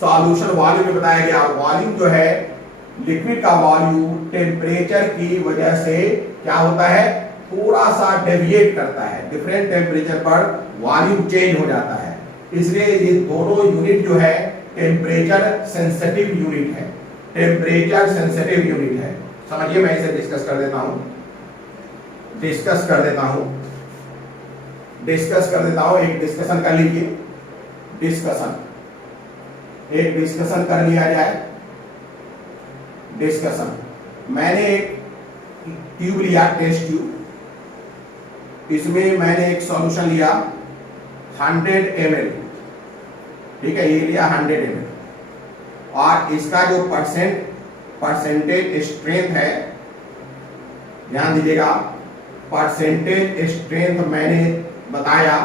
सॉल्यूशन वॉल्यूम में बताया गया, वॉल्यूम जो है लिक्विड का वॉल्यूम टेम्परेचर की वजह से क्या होता है, थोड़ा सा डेविएट करता है, डिफरेंट टेम्परेचर पर वॉल्यूम चेंज हो जाता है, इसलिए ये दोनों यूनिट जो है टेम्परेचर सेंसिटिव यूनिट है, टेम्परेचर सेंसिटिव यूनिट है। समझिए, मैं इसे डिस्कस कर देता हूं, डिस्कस कर देता हूं, एक डिस्कशन कर लीजिए, एक डिस्कशन कर लिया जाए, डिस्कशन। मैंने एक ट्यूब लिया, टेस्ट ट्यूब, इसमें मैंने एक सॉल्यूशन लिया 100 ml, ठीक है, ये लिया 100 ml, और इसका जो परसेंटेज स्ट्रेंथ है, ध्यान दीजिएगा, परसेंटेज स्ट्रेंथ मैंने बताया,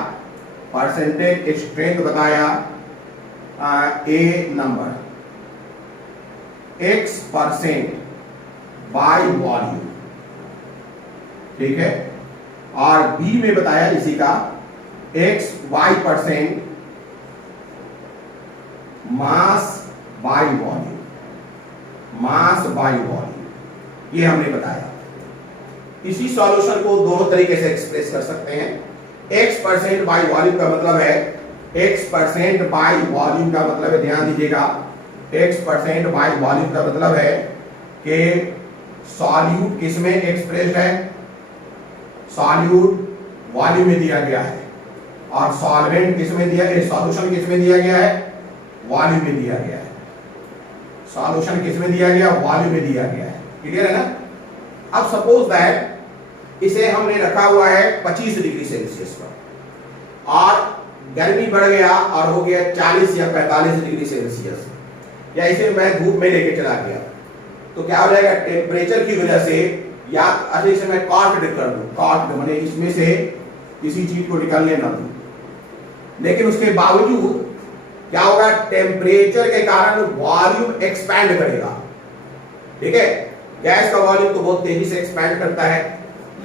परसेंटेज स्ट्रेंथ बताया ए नंबर X% बाई वॉल्यूम, ठीक है, और बी में बताया इसी का XY% mass by volume, mass by volume, ये हमने बताया। इसी सॉल्यूशन को दोनों तरीके से एक्सप्रेस कर सकते हैं। X% बाई वॉल्यूम का मतलब है, X% बाई वॉल्यूम का मतलब है, ध्यान दीजिएगा, X% बाई वॉल्यूम का मतलब है कि सॉल्यूट किसमें एक्सप्रेस्ड है, सॉल्यूट वॉल्यूम में दिया गया है, और सॉल्वेंट किसमें दिया है, सॉल्यूशन किसमें दिया गया है, वॉल्यूम में दिया गया है, सॉल्यूशन किसमें दिया गया, वॉल्यूम में दिया गया है, क्लियर है ना। अब सपोज दैट इसे हमने रखा हुआ है 25 डिग्री सेल्सियस पर, और गर्मी बढ़ गया और हो गया 40 या 45 डिग्री सेल्सियस, या इसे मैं धूप में लेके चला गया, तो क्या हो जाएगा, टेम्परेचर की वजह से, या अच्छे से मैं कॉर्क्ड कर दूं, कॉर्क्ड माने इसमें से किसी चीज को निकलने ना दूं, लेकिन उसके बावजूद क्या होगा, टेम्परेचर के कारण वॉल्यूम एक्सपैंड करेगा, ठीक है। गैस का वॉल्यूम तो बहुत तेजी से एक्सपैंड करता है,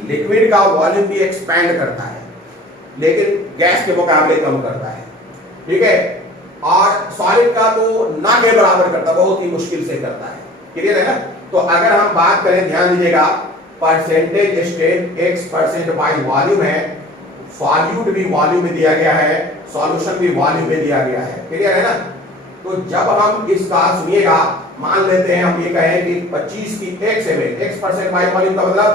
लिक्विड का वॉल्यूम भी एक्सपैंड करता है, लेकिन गैस के मुकाबले कम करता है, ठीक है, और सॉलिड का तो ना के बराबर करता, बहुत ही मुश्किल से करता है, क्लियर है ना। तो अगर हम बात करें, ध्यान दीजिएगा, percentage strength X% by volume है, सॉल्यूट भी वॉल्यूम में दिया गया है, सॉल्यूशन भी वॉल्यूम में दिया गया है, क्लियर है ना। तो जब हम इसका सुनिएगा, मान लेते हैं हम ये कहें कि 25 की X ml, X% by volume का मतलब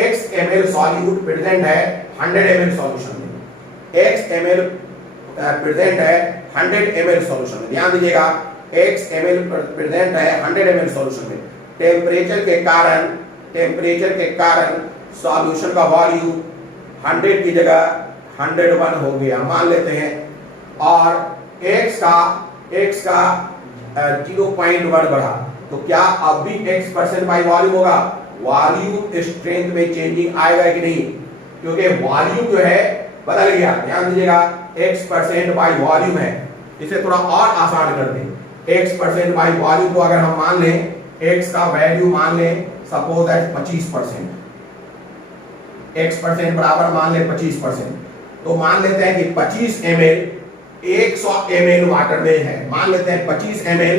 X ml सॉल्यूट प्रेजेंट है 100 ml सॉल्यूशन में, X ml प्रेजेंट है 100 ml सॉल्यूशन में, ध्यान दीजिएगा, X ml प्रेजेंट है 100 ml सॉल्यूशन में। टेम्परेचर के कारण सॉल्यूशन का वॉल्यूम 100 की जगह 101 हो गया, मान लेते हैं, और x का 0.1 बढ़ा, तो क्या अब भी x परसेंट बाई वॉल्यूम होगा? वॉल्यूम स्ट्रेंथ में चेंजिंग आएगा कि नहीं? क्योंकि वॉल्यूम जो है बदल गया। ध्यान दीजिएगा, x परसेंट बाई वॉल्यूम है। इसे थोड़ा और आसान कर दें, x परसेंट बाई वॉल्यूम को अगर हम मान लें, x का वैल्यू मान लें सपोज दैट 25%, x परसेंट बराबर मान लें 25%, तो मान लेते हैं कि 25 ml 100 ml वाटर में है। मान लेते हैं 25 ml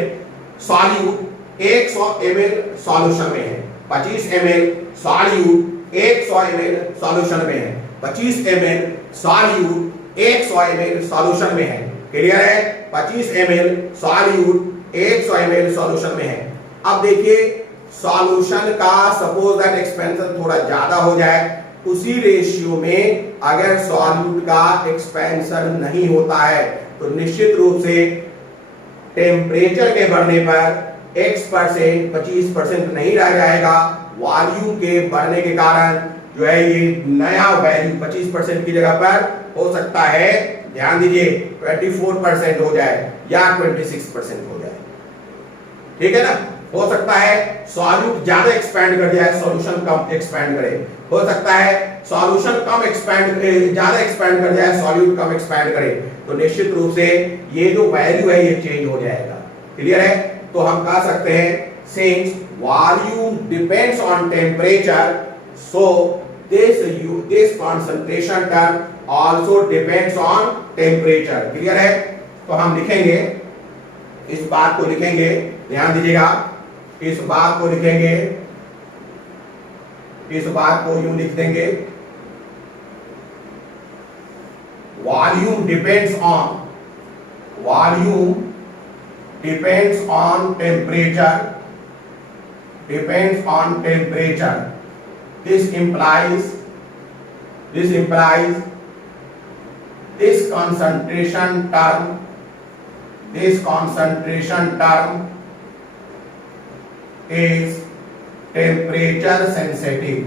सॉल्यूट 100 ml सॉल्यूशन में है। 25 ml सॉल्यूट 100 ml सॉल्यूशन में है। 25 ml सॉल्यूट 100 ml सॉल्यूशन में है। क्लियर है? 25 ml सॉल्यूट 100 ml सॉल्यूशन में है। अब देखिए, सॉल्यूशन का सपोज दैट एक्सपेंशन थोड़ा ज्यादा हो जाए, उसी रेशियो में अगर सॉल्यूट का एक्सपेंशन नहीं होता है तो निश्चित रूप से टेम्परेचर के बढ़ने पर x परसेंट 25% नहीं रह जाएगा। वॉल्यूम के बढ़ने के कारण जो है ये नया वैल्यू 25% की जगह पर हो सकता है, ध्यान दीजिए, 24% हो जाए या 26% हो जाए। ठीक है ना? हो सकता है सॉल्यूट ज्यादा एक्सपैंड कर जाए, सॉल्यूशन कम एक्सपैंड करे। हो सकता है सॉल्यूशन कम एक्सपैंड ज्यादा एक्सपैंड कर जाए, सॉल्यूट कम एक्सपैंड करे। तो निश्चित रूप से ये जो वैल्यू है ये चेंज हो जाएगा। क्लियर है? तो हम कह सकते हैं since volume depends on temperature, so this concentration term also depends on temperature. Clear है? तो हम लिखेंगे, इस बात को लिखेंगे, ध्यान दीजिएगा, इस बात को लिखेंगे, इस बात को यूं लिख देंगे, volume depends on temperature, this implies this concentration term is temperature sensitive।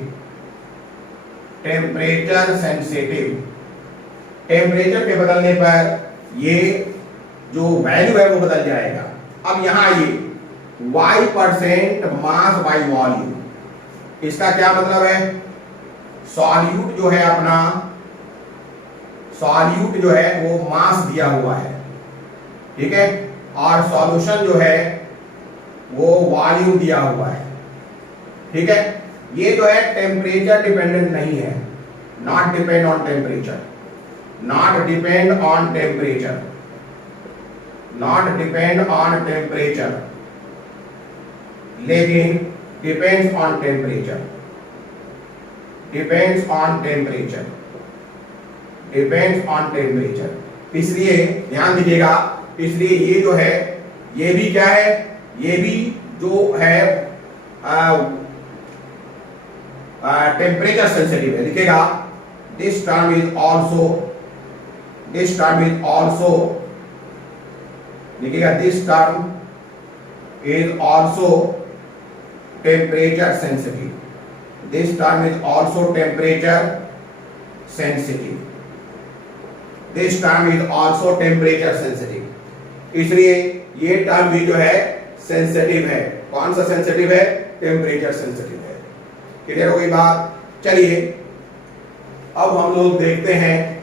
Temperature के बदलने पर ये जो वैल्यू है वो बदल जाएगा। अब यहां ये y% मास बाई वॉल्यूम, इसका क्या मतलब है? सॉल्यूट जो है अपना, सॉल्यूट जो है वो मास दिया हुआ है, ठीक है, और सॉल्यूशन जो है वो वॉल्यूम दिया हुआ है। ठीक है? ये जो है टेम्परेचर डिपेंडेंट नहीं है, not depend on temperature, not depend on temperature, not depend on temperature, लेकिन depends on temperature, depends on temperature, depends on temperature. इसलिए ध्यान दीजिएगा, इसलिए ये जो है ये भी क्या है? ये भी जो है टेम्परेचर सेंसिटिव है। लिखेगा दिस टर्म इज ऑल्सो, लिखेगा this term is also temperature sensitive, this term is also temperature sensitive, this term is also temperature sensitive. इसलिए ये टर्म भी जो है सेंसिटिव है। कौन सा सेंसिटिव है? टेम्परेचर सेंसिटिव है। क्लियर हो गई बात? चलिए अब हम लोग देखते हैं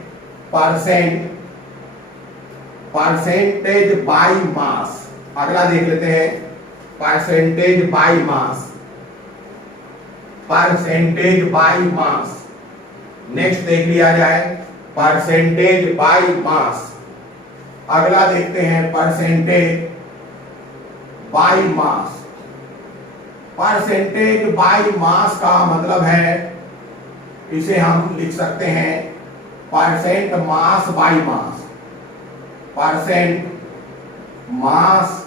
परसेंटेज बाई मास। अगला देख लेते हैं percentage by mass, percentage by mass. Next देख लिया जाए परसेंटेज बाई मास। अगला देखते हैं percentage by mass. Percentage by mass का मतलब है, इसे हम लिख सकते हैं percent mass by mass, percent mass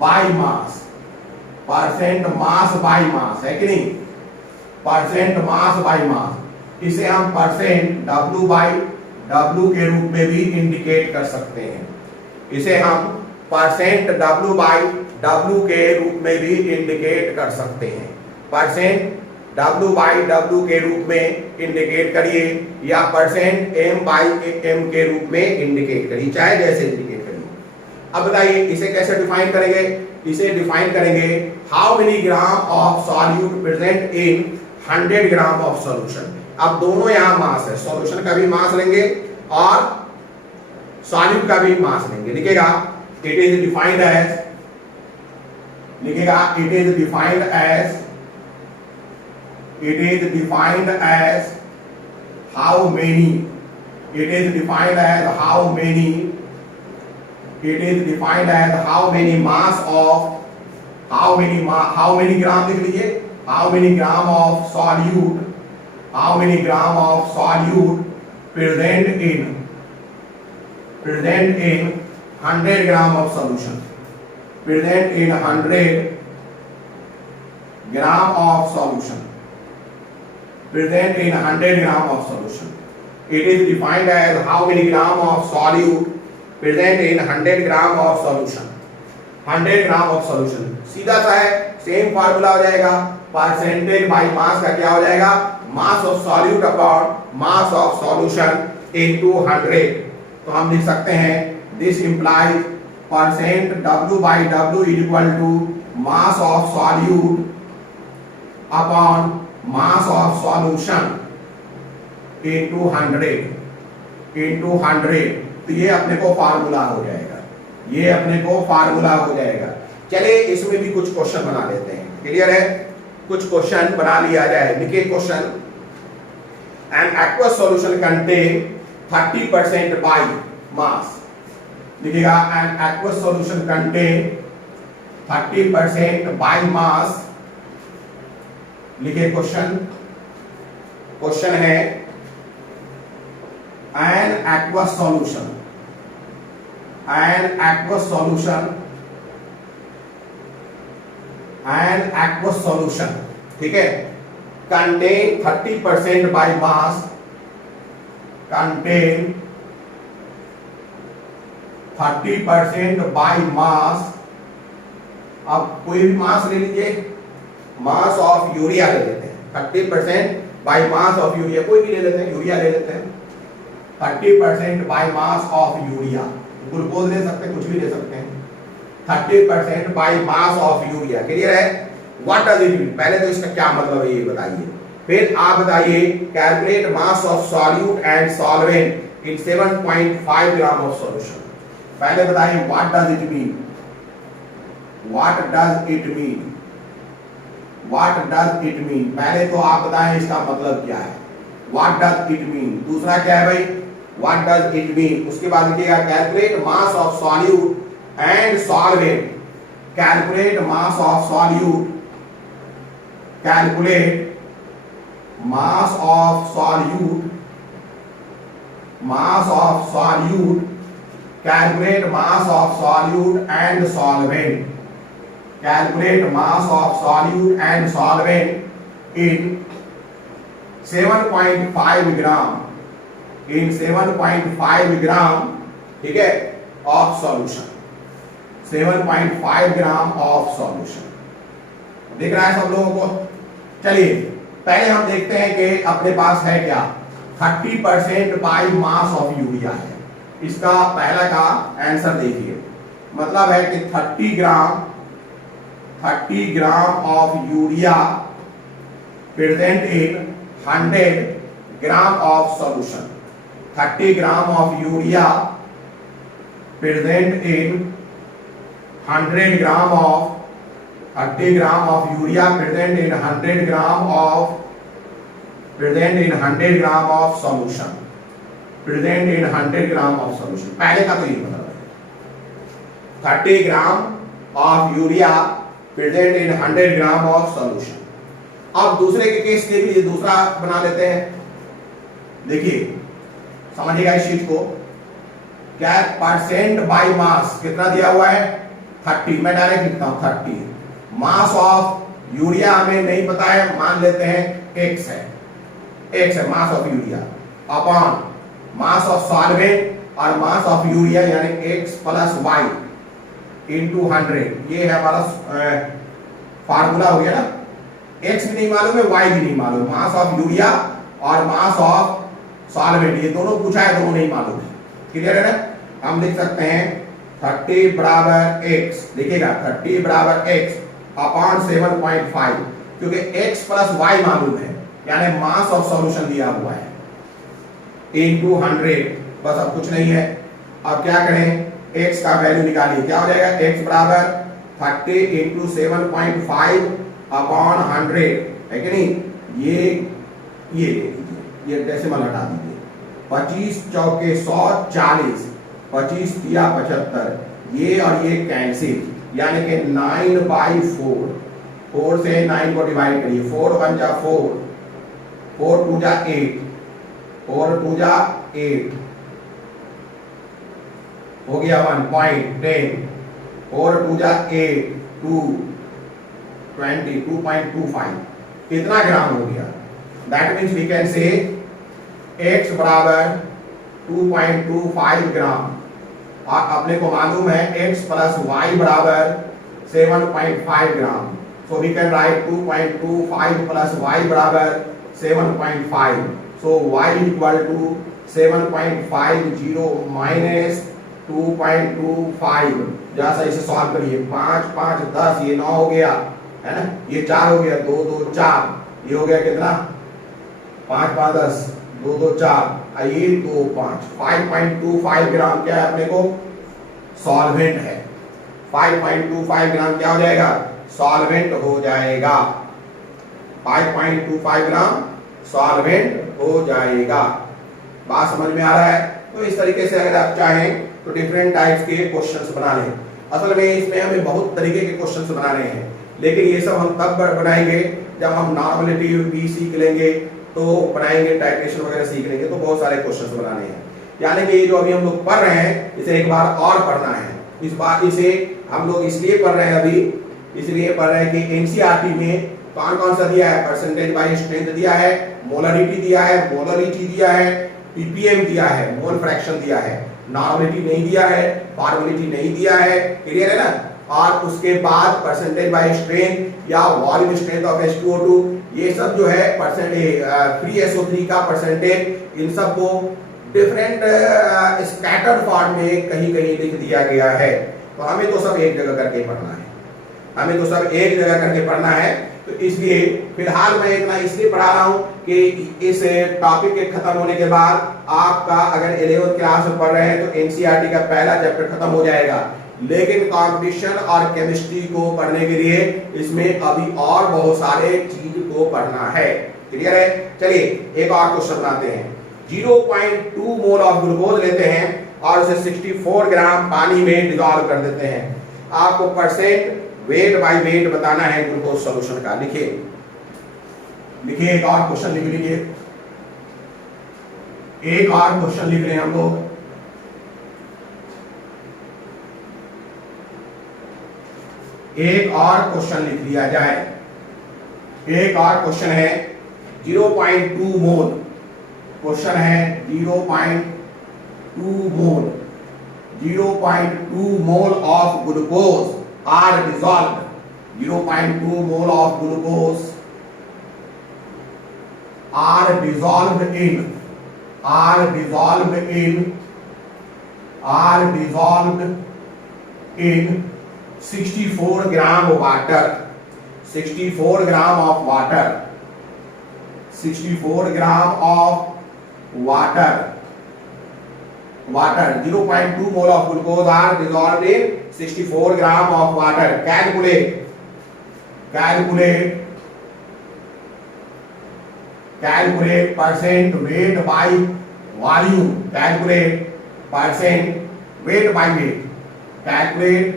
by mass, percent mass by mass, है कि नहीं? परसेंट मास बाई मास, इसे हम परसेंट W बाई W के रूप में भी इंडिकेट कर सकते हैं। इसे हम परसेंट W बाई W के रूप में भी इंडिकेट कर सकते हैं। परसेंट W बाई W के रूप में इंडिकेट करिए या परसेंट M बाई M के रूप में इंडिकेट करिए, चाहे जैसे इंडिकेट करिए। अब बताइए इसे कैसे डिफाइन करेंगे? इसे डिफाइन करेंगे how many gram of solute present in 100 gram of solution. अब दोनों यहां मास है, सॉल्यूशन का भी मास लेंगे और सॉल्यूट का भी मास लेंगे। लिखेगा इट इज डिफाइंड एज, लिखेगा it is defined as, it is defined as how many, it is defined as how many, it is defined as how many mass of, how many gram लिख लीजिए, how many gram of solute, how many gram of solute present in 100 gram of solution, present in 100 gram of solution, present in 100 gram of solution. It is defined as how many gram of solute present in 100 gram of solution. 100 gram of solution सीधा सा है, same formula हो जाएगा, percentage by mass का क्या हो जाएगा, mass of solute upon mass of solution into 100। तो हम लिख सकते हैं this implies percent W by W is equal to mass of solute upon mass of solution into 100। तो ये अपने को फार्मूला हो जाएगा, ये अपने को फार्मूला हो जाएगा। चलिए इसमें भी कुछ क्वेश्चन बना लेते हैं, क्लियर है? कुछ क्वेश्चन बना लिया जाए। देखिए question, an aqueous solution contain 30% by mass. लिखिएगा an aqueous solution contain 30% by mass. लिखिए क्वेश्चन, क्वेश्चन है an aqueous solution, an aqueous solution, an aqueous solution, ठीक है, contain 30% by mass, contain 30% by mass. अब कोई भी मास ले लीजिए, मास ऑफ यूरिया ले लेते हैं, 30% बाय मास ऑफ यूरिया, कोई भी ले लेते हैं, यूरिया ले लेते हैं, 30% by mass of urea, glucose ले सकते हैं, कुछ भी ले सकते हैं, 30% by mass of urea. Clear है? What does it mean? पहले तो इसका क्या मतलब है ये बताइए, फिर आप बताइए calculate mass of solute and solvent in 7.5 gram of solution. पहले बताइए what does it mean, what does it mean, What does it mean? पहले तो आप बताएं इसका मतलब क्या है, What does it mean? दूसरा क्या है भाई, What does it mean? उसके बाद लिखिएगा calculate mass of solute and solvent, calculate mass of solute, calculate mass of solute, mass of solute, calculate mass of solute and solvent, calculate mass of solute and solvent in 7.5 gram, in 7.5 gram, ठीक है, of solution, 7.5 gram of solution। दिख रहा है सब लोगों को? चलिए पहले हम देखते हैं कि अपने पास है क्या, 30% बाय मास ऑफ यूरिया है। इसका पहला का आंसर देखिए, मतलब है कि 30 gram of urea present in 100 gram of solution, 30 gram of urea present in 100 gram of, 30 gram of urea present in 100 gram of, present in 100 gram of solution, present in 100 gram of solution. पहले का तो ये मतलब है 30 gram of urea present in 100 gram of solution. अब दूसरे के case देख लीजिए, दूसरा बना लेते हैं। देखिए समझिएगा इस चीज को, क्या परसेंट बाय मास कितना दिया हुआ है, 30, मैं डायरेक्ट लिखता हूं 30। मास ऑफ यूरिया हमें नहीं पता है, मान लेते हैं x है, x है mass of urea, upon mass of solvent और मास ऑफ यूरिया यानी x प्लस y इंटू 100। ये है हमारा फार्मूला हो गया ना, एक्स भी नहीं मालूम है, वाई भी नहीं मालूम, मास ऑफ यूरिया और मास ऑफ सॉल्वेंट ये दोनों पूछा है, दोनों नहीं मालूम है। क्लियर है ना? हम लिख सकते हैं 30 बराबर x, लिखिएगा 30 बराबर x अपॉन 7.5, क्योंकि x प्लस y मालूम है, यानी मास ऑफ सॉल्यूशन दिया हुआ है, इनटू 100, बस अब कुछ नहीं है। अब क्या करें, x का वैल्यू निकालिए, क्या हो जाएगा, x बराबर 30 इंटू 7.5 अपॉन 100, है कि नहीं? ये ये डेसिमल हटा दीजिए, 25 चौके 100, 40, 25 तिया 75, ये और ये कैंसिल, यानी कि 9/4, 4 से 9 को डिवाइड करिए, 4 1 जा 4, 4 2 जा 8, 4 2 जा 8, हो गया 1.10, 4 2 जा 8, 2.25, कितना ग्राम हो गया? That means we can say x बराबर 2.25 ग्राम, और अपने को मालूम है x प्लस y बराबर 7.5 gram, so we can write 2.25 plus y बराबर 7.5, so y equal to 7.50 minus 2.25, जैसा इसे सॉल्व करिए, 5 5 10, ये 9 हो गया, है ना? ये 4 हो गया, 2 2 4, ये हो गया कितना, 5 5 10, 2 2 4, ये 2 5, 5.25 ग्राम क्या है अपने को, सॉल्वेंट है। 5.25 ग्राम क्या हो जाएगा, सॉल्वेंट हो जाएगा, 5.25 ग्राम सॉल्वेंट हो जाएगा। बात समझ में आ रहा है? तो इस तरीके से अगर आप चाहें तो डिफरेंट टाइप्स के क्वेश्चंस बना लें। असल में इसमें हमें बहुत तरीके के क्वेश्चंस बनाने हैं, लेकिन ये सब हम तब बनाएंगे जब हम नॉर्मलिटी भी सीख लेंगे, तो बनाएंगे, टाइट्रेशन वगैरह सीख लेंगे, तो बहुत सारे क्वेश्चंस बनाने हैं। यानी कि ये जो अभी हम लोग पढ़ रहे हैं, इसे एक बार और पढ़ना है। इस बार इसे हम लोग इसलिए पढ़ रहे हैं, अभी इसलिए पढ़ रहे हैं कि एनसीईआरटी में कौन कौन सा दिया है, परसेंटेज बाय स्ट्रेंथ दिया है, मोलरिटी दिया है, मोलरिटी दिया है, पीपीएम दिया है, मोल फ्रैक्शन दिया है, नॉर्मलिटी नहीं दिया है, फॉर्मेलिटी नहीं दिया है। क्लियर है ना? और उसके बाद परसेंटेज बाय स्ट्रेंथ या वॉल्यूम स्ट्रेंथ ऑफ H2O2, ये सब जो है परसेंटेज फ्री SO3 का परसेंटेज, इन सब को डिफरेंट स्कैटर्ड फॉर्म में कहीं कहीं लिख दिया गया है। तो हमें तो सब एक जगह करके पढ़ना है, हमें तो सब एक जगह करके पढ़ना है। तो इसलिए फिलहाल मैं इतना इसलिए पढ़ा रहा हूँ कि इस टॉपिक के खत्म होने के बाद आपका अगर 11th क्लास में पढ़ रहे हैं तो एनसीईआरटी का पहला चैप्टर खत्म हो जाएगा, लेकिन कंपटीशन और केमिस्ट्री को पढ़ने के लिए इसमें अभी और बहुत सारे चीज को पढ़ना है। क्लियर है? चलिए एक और क्वेश्चन बनाते हैं। 0.2 मोल ऑफ ग्लूकोज लेते हैं और उसे 64 ग्राम पानी में डिसॉल्व कर देते हैं। आपको परसेंट वेट बाय वेट बताना है ग्लूकोज सॉल्यूशन का। लिखिए लिखिए, एक और क्वेश्चन लिख लीजिए, एक और क्वेश्चन लिख रहे हैं हम लोग। एक और क्वेश्चन लिख लिया जाए। एक और क्वेश्चन है 0.2 मोल, क्वेश्चन है 0.2 mole, 0.2 mole of glucose are dissolved, 0.2 mole of glucose are dissolved in 64 gram water, 64 gram of water, 64 gram of water, 0.2 mole of glucose are dissolved in 64 gram of water. Calculate percent weight by volume. Calculate percent weight by weight. Calculate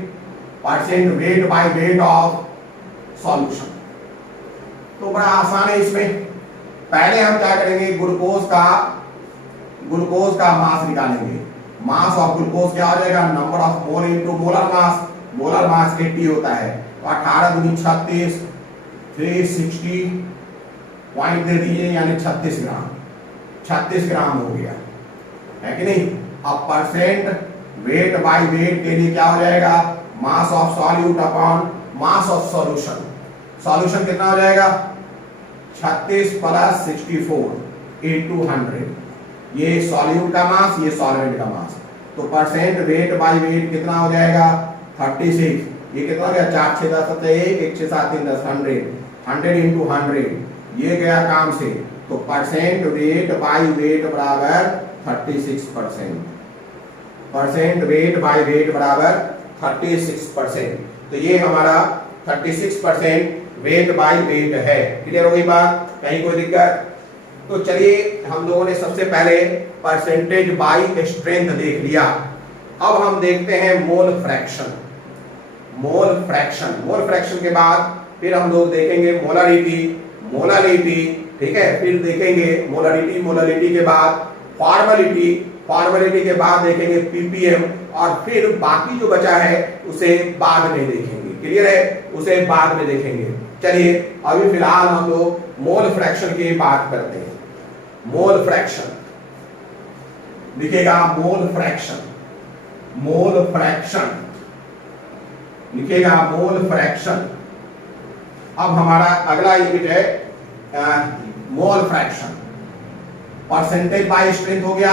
percent weight by weight of solution. तो बड़ा आसान है इसमें। पहले हम क्या करेंगे, glucose का मास निकालेंगे। मास ऑफ ग्लूकोज क्या हो जाएगा, number of mole into molar mass. Molar mass 80 होता है, तो 18 दूनी 36, 360 पॉइंट दे दीजिए, यानी 36 ग्राम, 36 ग्राम हो गया, है कि नहीं। अब परसेंट वेट बाय वेट के लिए क्या हो जाएगा, mass of solute upon mass of solution. Solution कितना हो जाएगा 36 प्लस 64 इंटू 100। ये सॉल्यूट का मास, ये सॉल्वेंट का मास। तो परसेंट वेट बाय वेट कितना हो जाएगा 36। ये कितना हो गया 4 6 10 7 1 1 6 7 3 10 100 इंटू 100 ये गया काम से। तो परसेंट वेट बाय वेट बराबर 36%। परसेंट वेट बाय वेट बराबर 36%। तो ये हमारा 36% वेट बाय वेट है। क्लियर हो गई बात, कहीं कोई दिक्कत? तो चलिए हम लोगों ने सबसे पहले परसेंटेज बाय स्ट्रेंथ देख लिया। अब हम देखते हैं mole fraction. Mole fraction, mole fraction के बाद फिर हम लोग देखेंगे मोलारिटी, मोलालिटी, ठीक है। फिर देखेंगे मोलारिटी, मोलालिटी के बाद फॉर्मेलिटी, फॉर्मेलिटी के बाद देखेंगे पीपीएम, और फिर बाकी जो बचा है उसे बाद में देखेंगे। क्लियर है, उसे बाद में देखेंगे। चलिए अभी फिलहाल हम लोग मोल फ्रैक्शन की बात करते हैं। मोल फ्रैक्शन लिखेगा, मोल फ्रैक्शन, मोल फ्रैक्शन लिखेगा, मोल फ्रैक्शन। अब हमारा अगला यूनिट है mole fraction. Percentage by strength हो गया,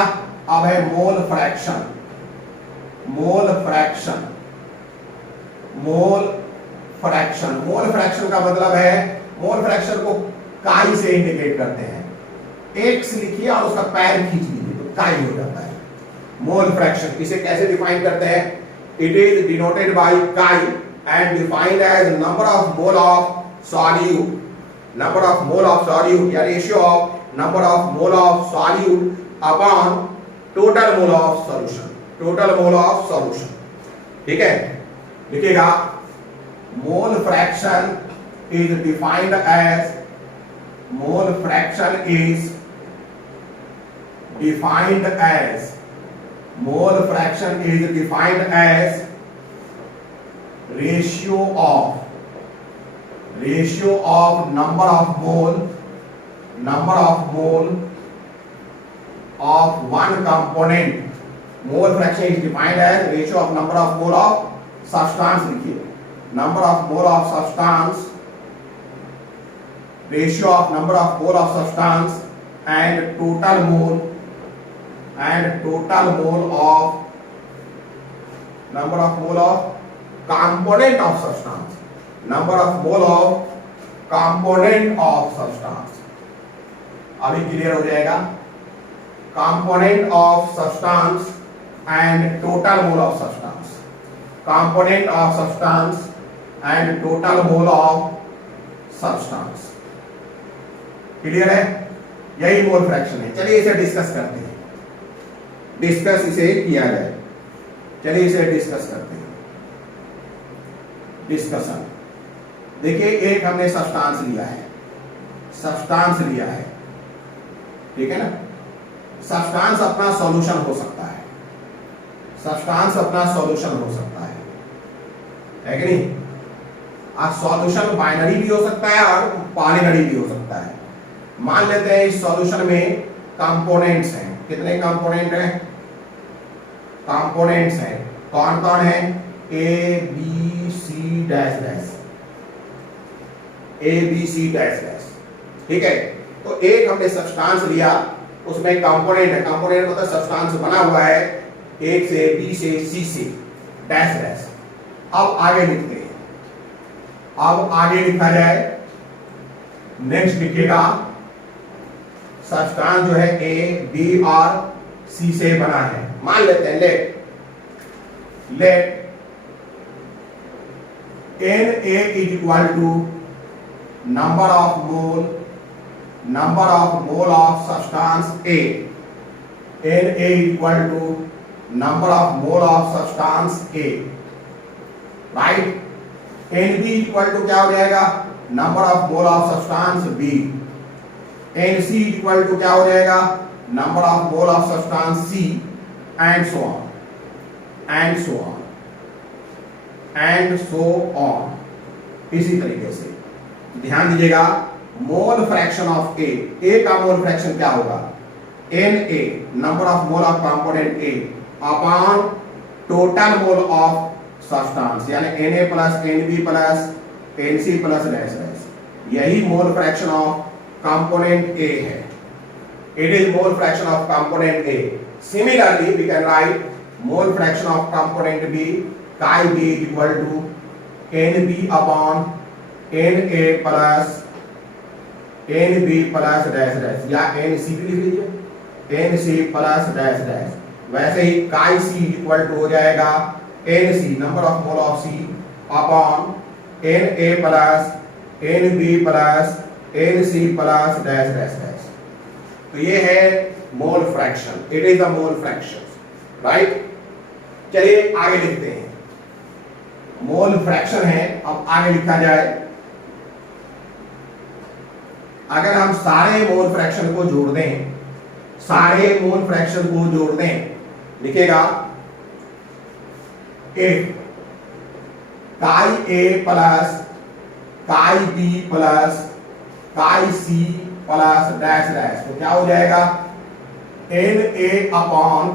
अब है mole fraction. Mole fraction, mole fraction, mole fraction का मतलब है, मोल फ्रैक्शन को काई से इंडिकेट करते हैं। एक्स लिखिए और उसका पैर खींच लीजिए तो काई हो जाता है मोल फ्रैक्शन। इसे कैसे डिफाइन करते हैं? It is denoted by chi and defined as number of mole of solute, number of mole of solute या ratio of number of mole of solute upon total mole of solution, total mole of solution. ठीक है, लिखिएगा mole fraction is defined as, mole fraction is defined as, mole fraction is defined as ratio of number of mole of one component. Mole fraction is defined as ratio of number of mole of substance, लिखिए number of mole of substance, ratio of number of mole of substance and total mole of number of mole of component of substance, number of mole of component of substance। अभी clear हो जाएगा। component of substance and total mole of substance, component of substance and total mole of substance। Clear है, यही mole fraction है। चलिए इसे discuss करते हैं, डिस्कस इसे किया जाए। चलिए इसे डिस्कस करते हैं। डिस्कशन देखिए, एक हमने सब्सटेंस लिया है, सब्सटेंस लिया है, ठीक है ना। सब्सटेंस अपना सॉल्यूशन हो सकता है, सब्सटेंस अपना सॉल्यूशन हो सकता है कि नहीं। आज सॉल्यूशन बाइनरी भी हो सकता है और पॉलीनरी भी हो सकता है। मान लेते हैं इस सॉल्यूशन में कंपोनेंट्स हैं। कितने कंपोनेंट हैं? कंपोनेंट्स हैं, कौन कौन है? A B C dash dash, A B C dash dash, ठीक है। तो एक हमने सब्सटेंस लिया, उसमें कंपोनेंट है, कंपोनेंट मतलब सब्सटेंस बना हुआ है एक से, बी से, सी से, डैश डैश। अब आगे लिखते हैं, अब आगे लिखा जाए। नेक्स्ट लिखिएगा सब्सटेंस जो है ए बी और सी से बना है। मान लेते हैं let N A is equal to number of mole of substance A, N A equal to number of mole of substance A, right. N B equal to क्या हो जाएगा? Number of mole of substance B. N C equal to क्या हो जाएगा? Number of mole of substance C, and so on, and so on, and so on. इसी तरीके से ध्यान दीजिएगा, मोल फ्रैक्शन ऑफ ए का मोल फ्रैक्शन क्या होगा? N A, number of mole of component A, upon total mole of substance, यानी N A plus N B plus N C plus dash dash. यही mole fraction of component A है. It is mole fraction of component A. Similarly, we can write mole fraction of component B, chi B is equal to NB upon NA plus NB plus dash dash, या NC भी लिख लीजिए, NC plus dash dash. वैसे ही chi C equal to हो जाएगा NC, number of mole of C, upon NA plus NB plus NC plus dash dash dash. तो ये है mole fraction. It is the mole fraction, right. चलिए आगे लिखते हैं. मोल फ्रैक्शन है, अब आगे लिखा जाए. अगर हम सारे मोल फ्रैक्शन को जोड़ दें, सारे मोल फ्रैक्शन को जोड़ दें, लिखेगा a chi A plus chi B plus chi C plus dash dash. तो क्या हो जाएगा, N A upon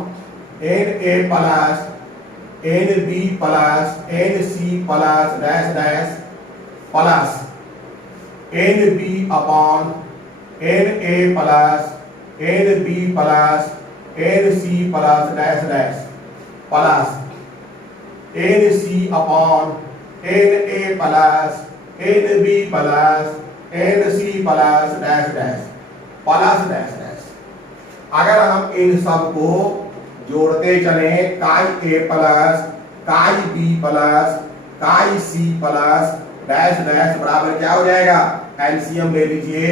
N A plus N B plus N C plus dash dash plus N B upon N A plus N B plus N C plus dash dash plus N C upon N A plus N B plus N C plus dash dash plus dash dash. अगर हम इन सब को जोड़ते चले, chi A plus chi B plus chi C plus dash dash बराबर क्या हो जाएगा, एलसीएम ले लीजिए,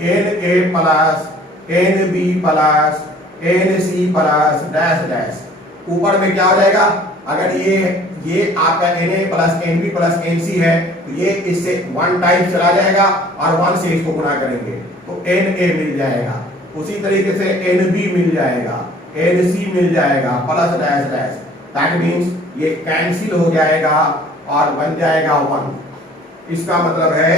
N A plus N B plus N C plus dash dash. ऊपर में क्या हो जाएगा, अगर ये आपका Na plus Nb plus Nc है, तो ये इससे 1 टाइम चला जाएगा और 1 से इसको गुणा करेंगे तो Na मिल जाएगा. उसी तरीके से Nb मिल जाएगा, Nc मिल जाएगा plus dash dash. That means ये कैंसिल हो जाएगा और बन जाएगा 1. इसका मतलब है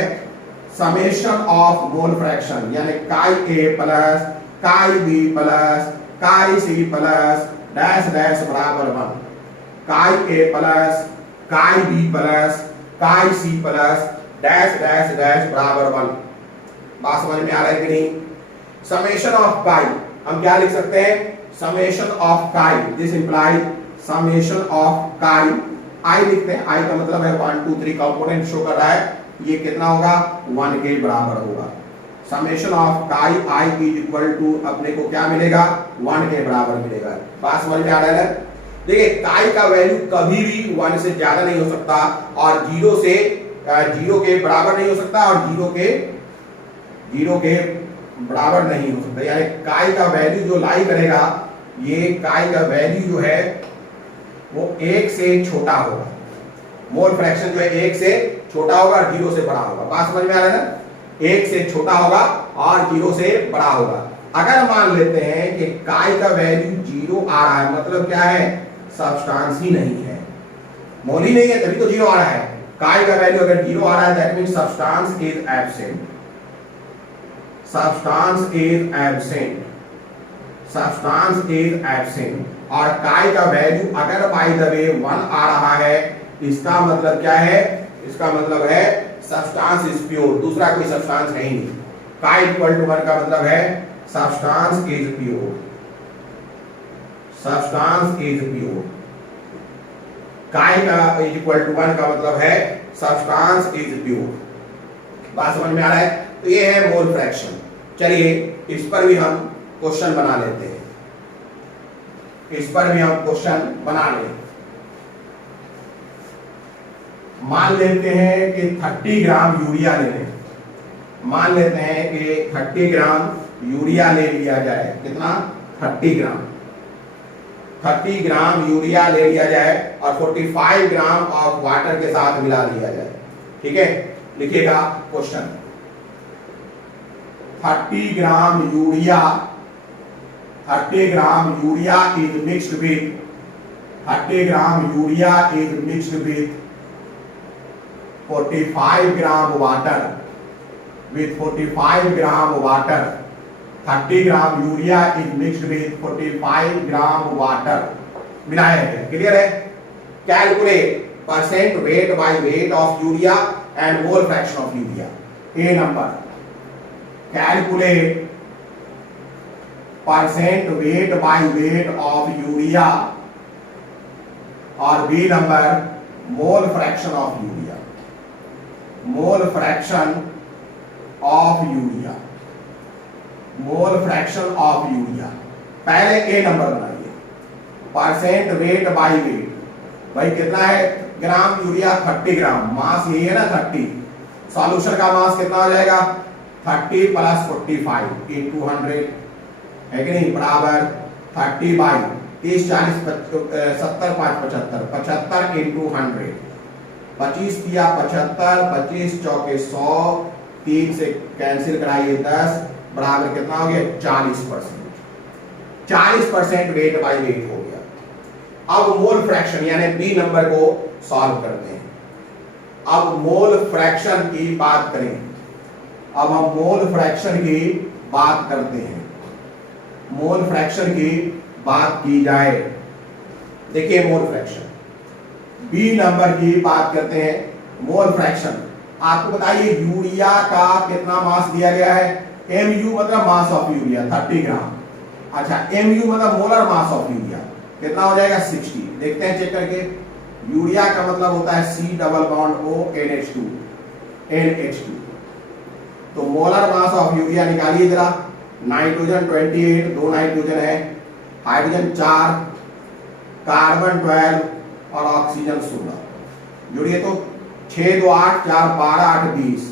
समेशन ऑफ मोल फ्रैक्शन, यानी chi A plus chi B plus chi C plus dash dash बराबर 1. Chi A plus chi B plus chi C plus dash dash dash बराबर 1. बात समझ में आ रहा है कि नहीं. समेशन ऑफ काई हम क्या लिख सकते हैं, समेशन ऑफ काई, दिस इंप्लाइज समेशन ऑफ काई. आई लिखते हैं, आई का मतलब है 1 2 3 कंपोनेंट शो कर रहा है, ये कितना होगा 1 के बराबर होगा. समेशन ऑफ काई आई इज इक्वल टू अपने को क्या मिलेगा, 1 के बराबर मिलेगा. बात समझ में आ रहा है. देखिए काई का वैल्यू कभी भी 1 से ज्यादा नहीं हो सकता और 0 के बराबर नहीं हो सकता और 0 के बराबर नहीं हो सकता. यानी काई का वैल्यू जो लाई करेगा, ये काई का वैल्यू जो है वो 1 से छोटा होगा. मोल फ्रैक्शन जो है 1 से छोटा होगा और 0 से बड़ा होगा. बात समझ में आ रहा है ना. 1 से छोटा होगा और 0 से बड़ा होगा. अगर मान लेते हैं कि काई का वैल्यू 0 आ रहा है, मतलब क्या है, सब्सटेंस ही नहीं है, मोल ही नहीं है, तभी तो 0 आ रहा है. काई का वैल्यू अगर 0 आ रहा है, that means substance is absent. Substance is absent. Substance is absent. और काई का वैल्यू अगर बाय द वे 1 आ रहा है, इसका मतलब क्या है, इसका मतलब है सब्सटेंस इज प्योर, दूसरा कोई सब्सटेंस है ही नहीं. काई इक्वल टू 1 का मतलब है substance is pure. Substance is pure. काई का इज इक्वल टू 1 का मतलब है सब्सटेंस इज प्योर. बात समझ में आ रहा है. तो ये है मोल फ्रैक्शन. चलिए इस पर भी हम क्वेश्चन बना लेते हैं. इस पर भी हम क्वेश्चन बना लें. मान लेते हैं कि 30 ग्राम यूरिया ले लें. मान लेते हैं कि 30 ग्राम यूरिया ले लिया जाए. कितना, 30 ग्राम. 30 ग्राम यूरिया ले लिया जाए और 45 ग्राम ऑफ वाटर के साथ मिला दिया जाए. ठीक है, लिखिएगा question. 30 gram urea, 30 gram urea is mixed with 30 gram urea is mixed with 45 gram water. With 45 gram water, 30 gram urea is mixed with 45 gram water. मिलाया है. क्लियर है. Calculate percent weight by weight of urea and mole fraction of urea. A number calculate percent weight by weight of urea, और B number mole fraction of urea, mole fraction of urea, mole fraction of urea. पहले A number बनाइए, percent weight by weight, भाई कितना है gram urea, 30 ग्राम, मास यही है ना 30, solution का मास कितना हो जाएगा 30 प्लस 45 इंटू 100 है कि नहीं, बराबर 30 बाई 30 40 70 5 75 75 इंटू 100, 25 दिया 75, 25 चौके 100, 3 से कैंसिल कराइए 10, बराबर कितना हो गया 40%, 40% वेट बाई वेट हो गया। अब मोल फ्रैक्शन यानी बी नंबर को सॉल्व करते हैं। अब मोल फ्रैक्शन की बात करें, अब हम मोल फ्रैक्शन की बात करते हैं, मोल फ्रैक्शन की बात की जाए। देखिए मोल फ्रैक्शन बी नंबर की बात करते हैं। मोल फ्रैक्शन आपको बताइए यूरिया का कितना मास दिया गया है, MU मतलब मास ऑफ यूरिया 30 ग्राम, अच्छा MU मतलब मोलर मास ऑफ यूरिया कितना हो जाएगा 60। देखते हैं चेक करके, यूरिया का मतलब होता है C double bond O NH2, तो मोलर मास ऑफ यूरिया निकालिए जरा। नाइट्रोजन 28, 2 नाइट्रोजन है, हाइड्रोजन 4, कार्बन 12 और ऑक्सीजन 16, जोड़िए तो 6 2 8 4 12 8 20,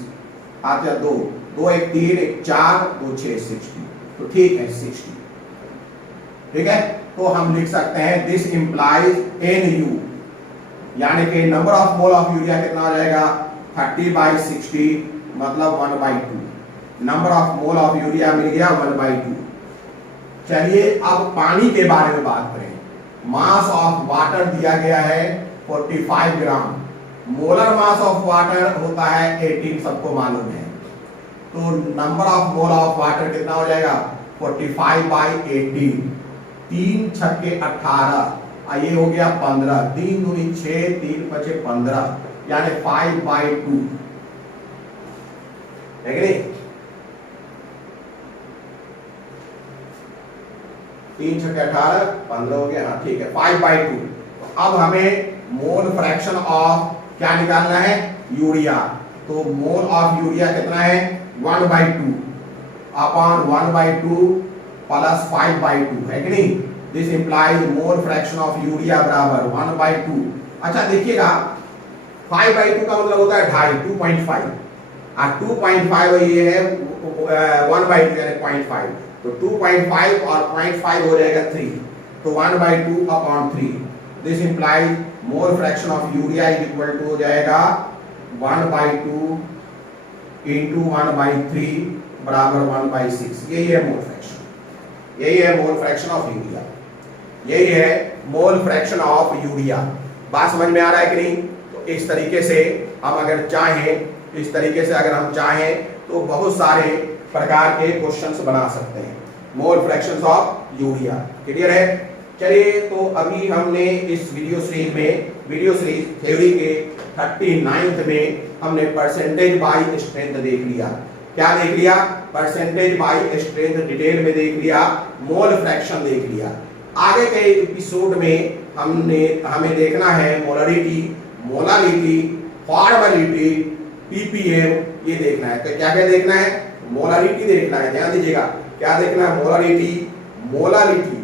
आता 2 2 1 3 1 4 2 6 60, तो ठीक है 60, ठीक है। तो हम लिख सकते हैं दिस इंप्लाइज NU, यानी कि number of mole of urea कितना हो जाएगा 30/60 मतलब 1/2, number of mole of urea मिल गया 1/2। चलिए अब पानी के बारे में बात करें। मास ऑफ वाटर दिया गया है 45 ग्राम, मोलर मास ऑफ वाटर होता है 18, सबको मालूम है, तो number of mole of water कितना हो जाएगा 45/18, 3 छक्के 18, ये हो गया 15, 3 दूनी 6, 3 पचे 15, यानी 5/2 है कि नहीं, 3 छक्के 18 15 हो गया, हाँ ठीक है 5/2। अब हमें मोल फ्रैक्शन ऑफ क्या निकालना है यूरिया, तो मोल ऑफ यूरिया कितना है 1/2 अपॉन 1/2 प्लस 5/2 है कि नहीं, this implies mole fraction of urea बराबर 1/2। अच्छा देखिएगा 5/2 का मतलब होता है 2.5, 2.5 और 2.5 ये है 1/2 यानी 0.5, तो 2.5 और 0.5 हो जाएगा 3, तो 1/2 upon 3, this implies mole fraction of urea is equal to हो जाएगा 1/2 इंटू 1/3 बराबर 1/6। यही है मोल फ्रैक्शन, यही है मोल फ्रैक्शन ऑफ यूरिया, यही है मोल फ्रैक्शन ऑफ यूरिया। बात समझ में आ रहा है कि नहीं? तो इस तरीके से हम अगर चाहें, इस तरीके से अगर हम चाहें तो बहुत सारे प्रकार के क्वेश्चंस बना सकते हैं मोल फ्रैक्शंस ऑफ यूरिया। क्लियर है? चलिए तो अभी हमने इस वीडियो सीरीज थ्योरी के 39th में हमने परसेंटेज बाय स्ट्रेंथ देख लिया। क्या देख लिया? परसेंटेज बाय स्ट्रेंथ डिटेल में देख लिया, मोल फ्रैक्शन देख लिया। आगे के एपिसोड में हमें देखना है मोलरिटी, मोलालिटी, फॉर्मेलिटी, पीपीएम, ये देखना है। तो क्या क्या देखना है? मोलालिटी देखना है, ध्यान दीजिएगा क्या देखना है, molality, molality,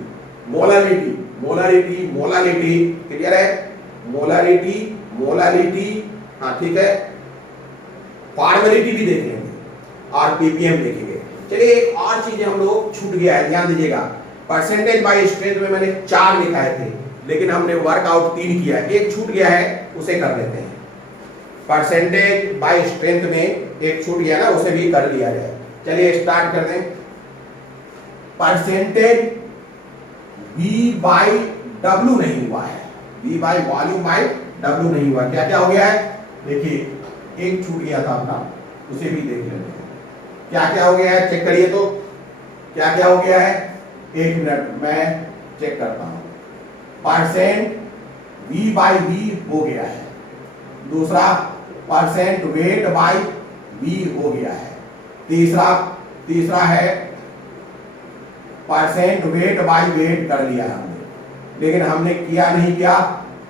molality, molality, molality, clear है? मोलालिटी, मोलालिटी, हाँ ठीक है, फॉर्मेलिटी भी देखेंगे और पीपीएम देखेंगे। चलिए एक और चीज हम लोग छूट गया है, ध्यान दीजिएगा। परसेंटेज बाय स्ट्रेंथ में मैंने 4 लिखाए थे, लेकिन हमने वर्कआउट 3 किया है, एक छूट गया है, उसे कर लेते हैं। परसेंटेज बाय स्ट्रेंथ में एक छूट गया ना, उसे भी कर लिया जाए। चलिए स्टार्ट कर दें। परसेंटेज V बाई W नहीं हुआ है, V by volume by W नहीं हुआ, क्या क्या हो गया है? देखिए एक छूट गया था अपना, उसे भी देख लेते हैं क्या क्या हो गया है, चेक करिए तो क्या क्या हो गया है। एक मिनट मैं चेक करता हूं। परसेंट V बाई V हो गया है, दूसरा परसेंट वेट बाई V हो गया है। तीसरा है परसेंट वेट बाई वेट कर लिया हमने, लेकिन हमने किया नहीं क्या,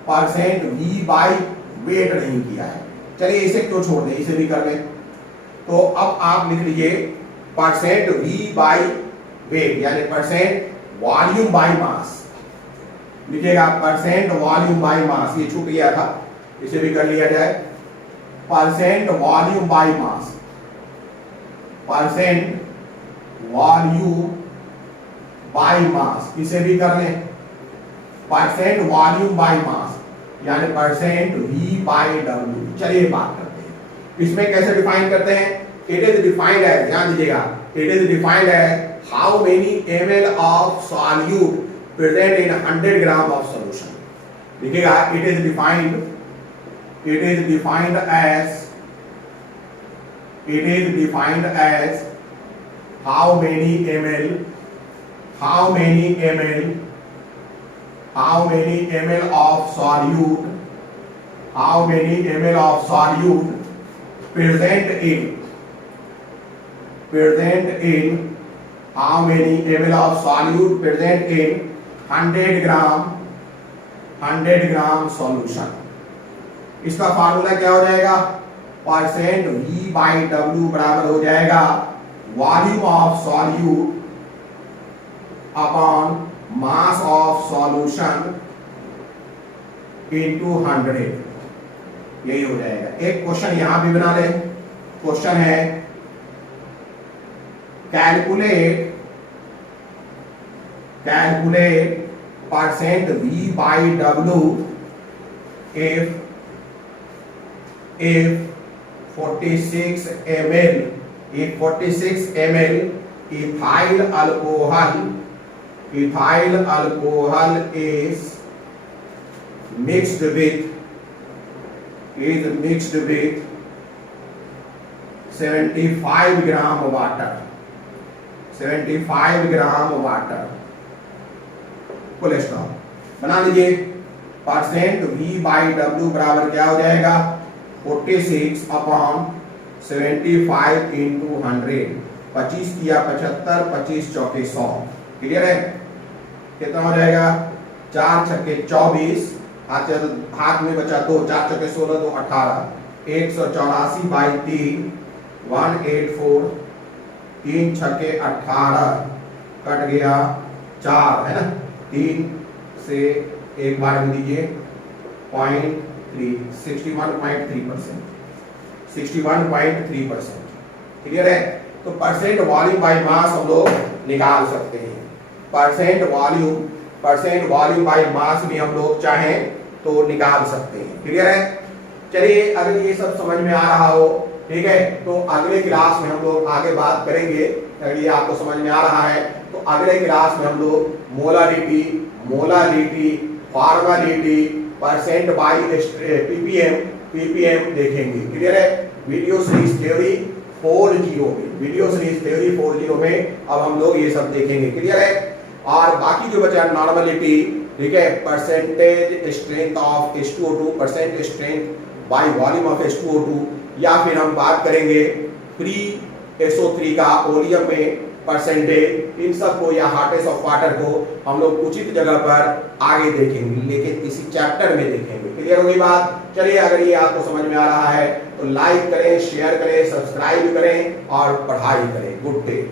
परसेंट V बाई वेट नहीं किया है। चलिए इसे क्यों छोड़ दें, इसे भी कर लें। तो अब आप लिख लीजिए परसेंट V बाई वेट, यानी परसेंट वॉल्यूम बाई मास लिखिएगा, परसेंट वॉल्यूम बाई मास, ये छूट गया था, इसे भी कर लिया जाए। Percent volume by mass, percent volume by mass, इसे भी कर लें। परसेंट वॉल्यूम बाई मास यानी परसेंट V बाई W। चलिए बात करते हैं इसमें कैसे डिफाइन करते हैं। इट इज डिफाइंड एज, ध्यान दीजिएगा, it is defined as how many ml of solute present in 100 gram of solution. देखिएगा, it is defined as how many ml of solute, how many ml of solute present in how many ml of solute present in 100 gram solution. इसका formula क्या हो जाएगा, percent V by W बराबर हो जाएगा volume of solute upon mass of solution into 100, यही हो जाएगा। एक क्वेश्चन यहां भी बना लें। क्वेश्चन है calculate percent V by W if 46 ml ethyl alcohol is mixed with 75 gram water, 75 gram water. Cholesterol बना लीजिए। परसेंट V बाई W बराबर क्या हो जाएगा, 46 अपॉन 75 इंटू 100, 25 किया 75, 25 चौके 100। क्लियर है, कितना हो जाएगा, 4 छक्के 24, हाथ में बचा 2, 4 चौके 16, 2 18, 184 बाई 3 184, 3 छक्के 18, कट गया 4, है ना, 3 से एक बार में दीजिए 0.3, 61.3%। क्लियर है। तो परसेंट वॉल्यूम बाई मास हम लोग निकाल सकते हैं। परसेंट वॉल्यूम बाई मास भी हम लोग चाहें तो निकाल सकते हैं। क्लियर है। चलिए अगर ये सब समझ में आ रहा हो, ठीक है, तो अगले क्लास में हम लोग आगे बात करेंगे। अगर ये आपको समझ में आ रहा है तो अगले क्लास में हम लोग molarity, formality, percent by ppm देखेंगे। क्लियर है। वीडियो सीरीज थ्योरी 4.0 में अब हम लोग ये सब देखेंगे। क्लियर है। और बाकी जो बचा नॉर्मलिटी, ठीक है, percentage strength of H2O2, percent strength by volume of H2O2, या फिर हम बात करेंगे फ्री SO3 का वॉल्यूम में परसेंटेज, इन सब को या हार्टनेस ऑफ वाटर को हम लोग उचित जगह पर आगे देखेंगे, लेकिन इसी चैप्टर में देखेंगे। क्लियर होगी बात। चलिए अगर ये आपको समझ में आ रहा है तो लाइक करें, शेयर करें, सब्सक्राइब करें और पढ़ाई करें। Good day.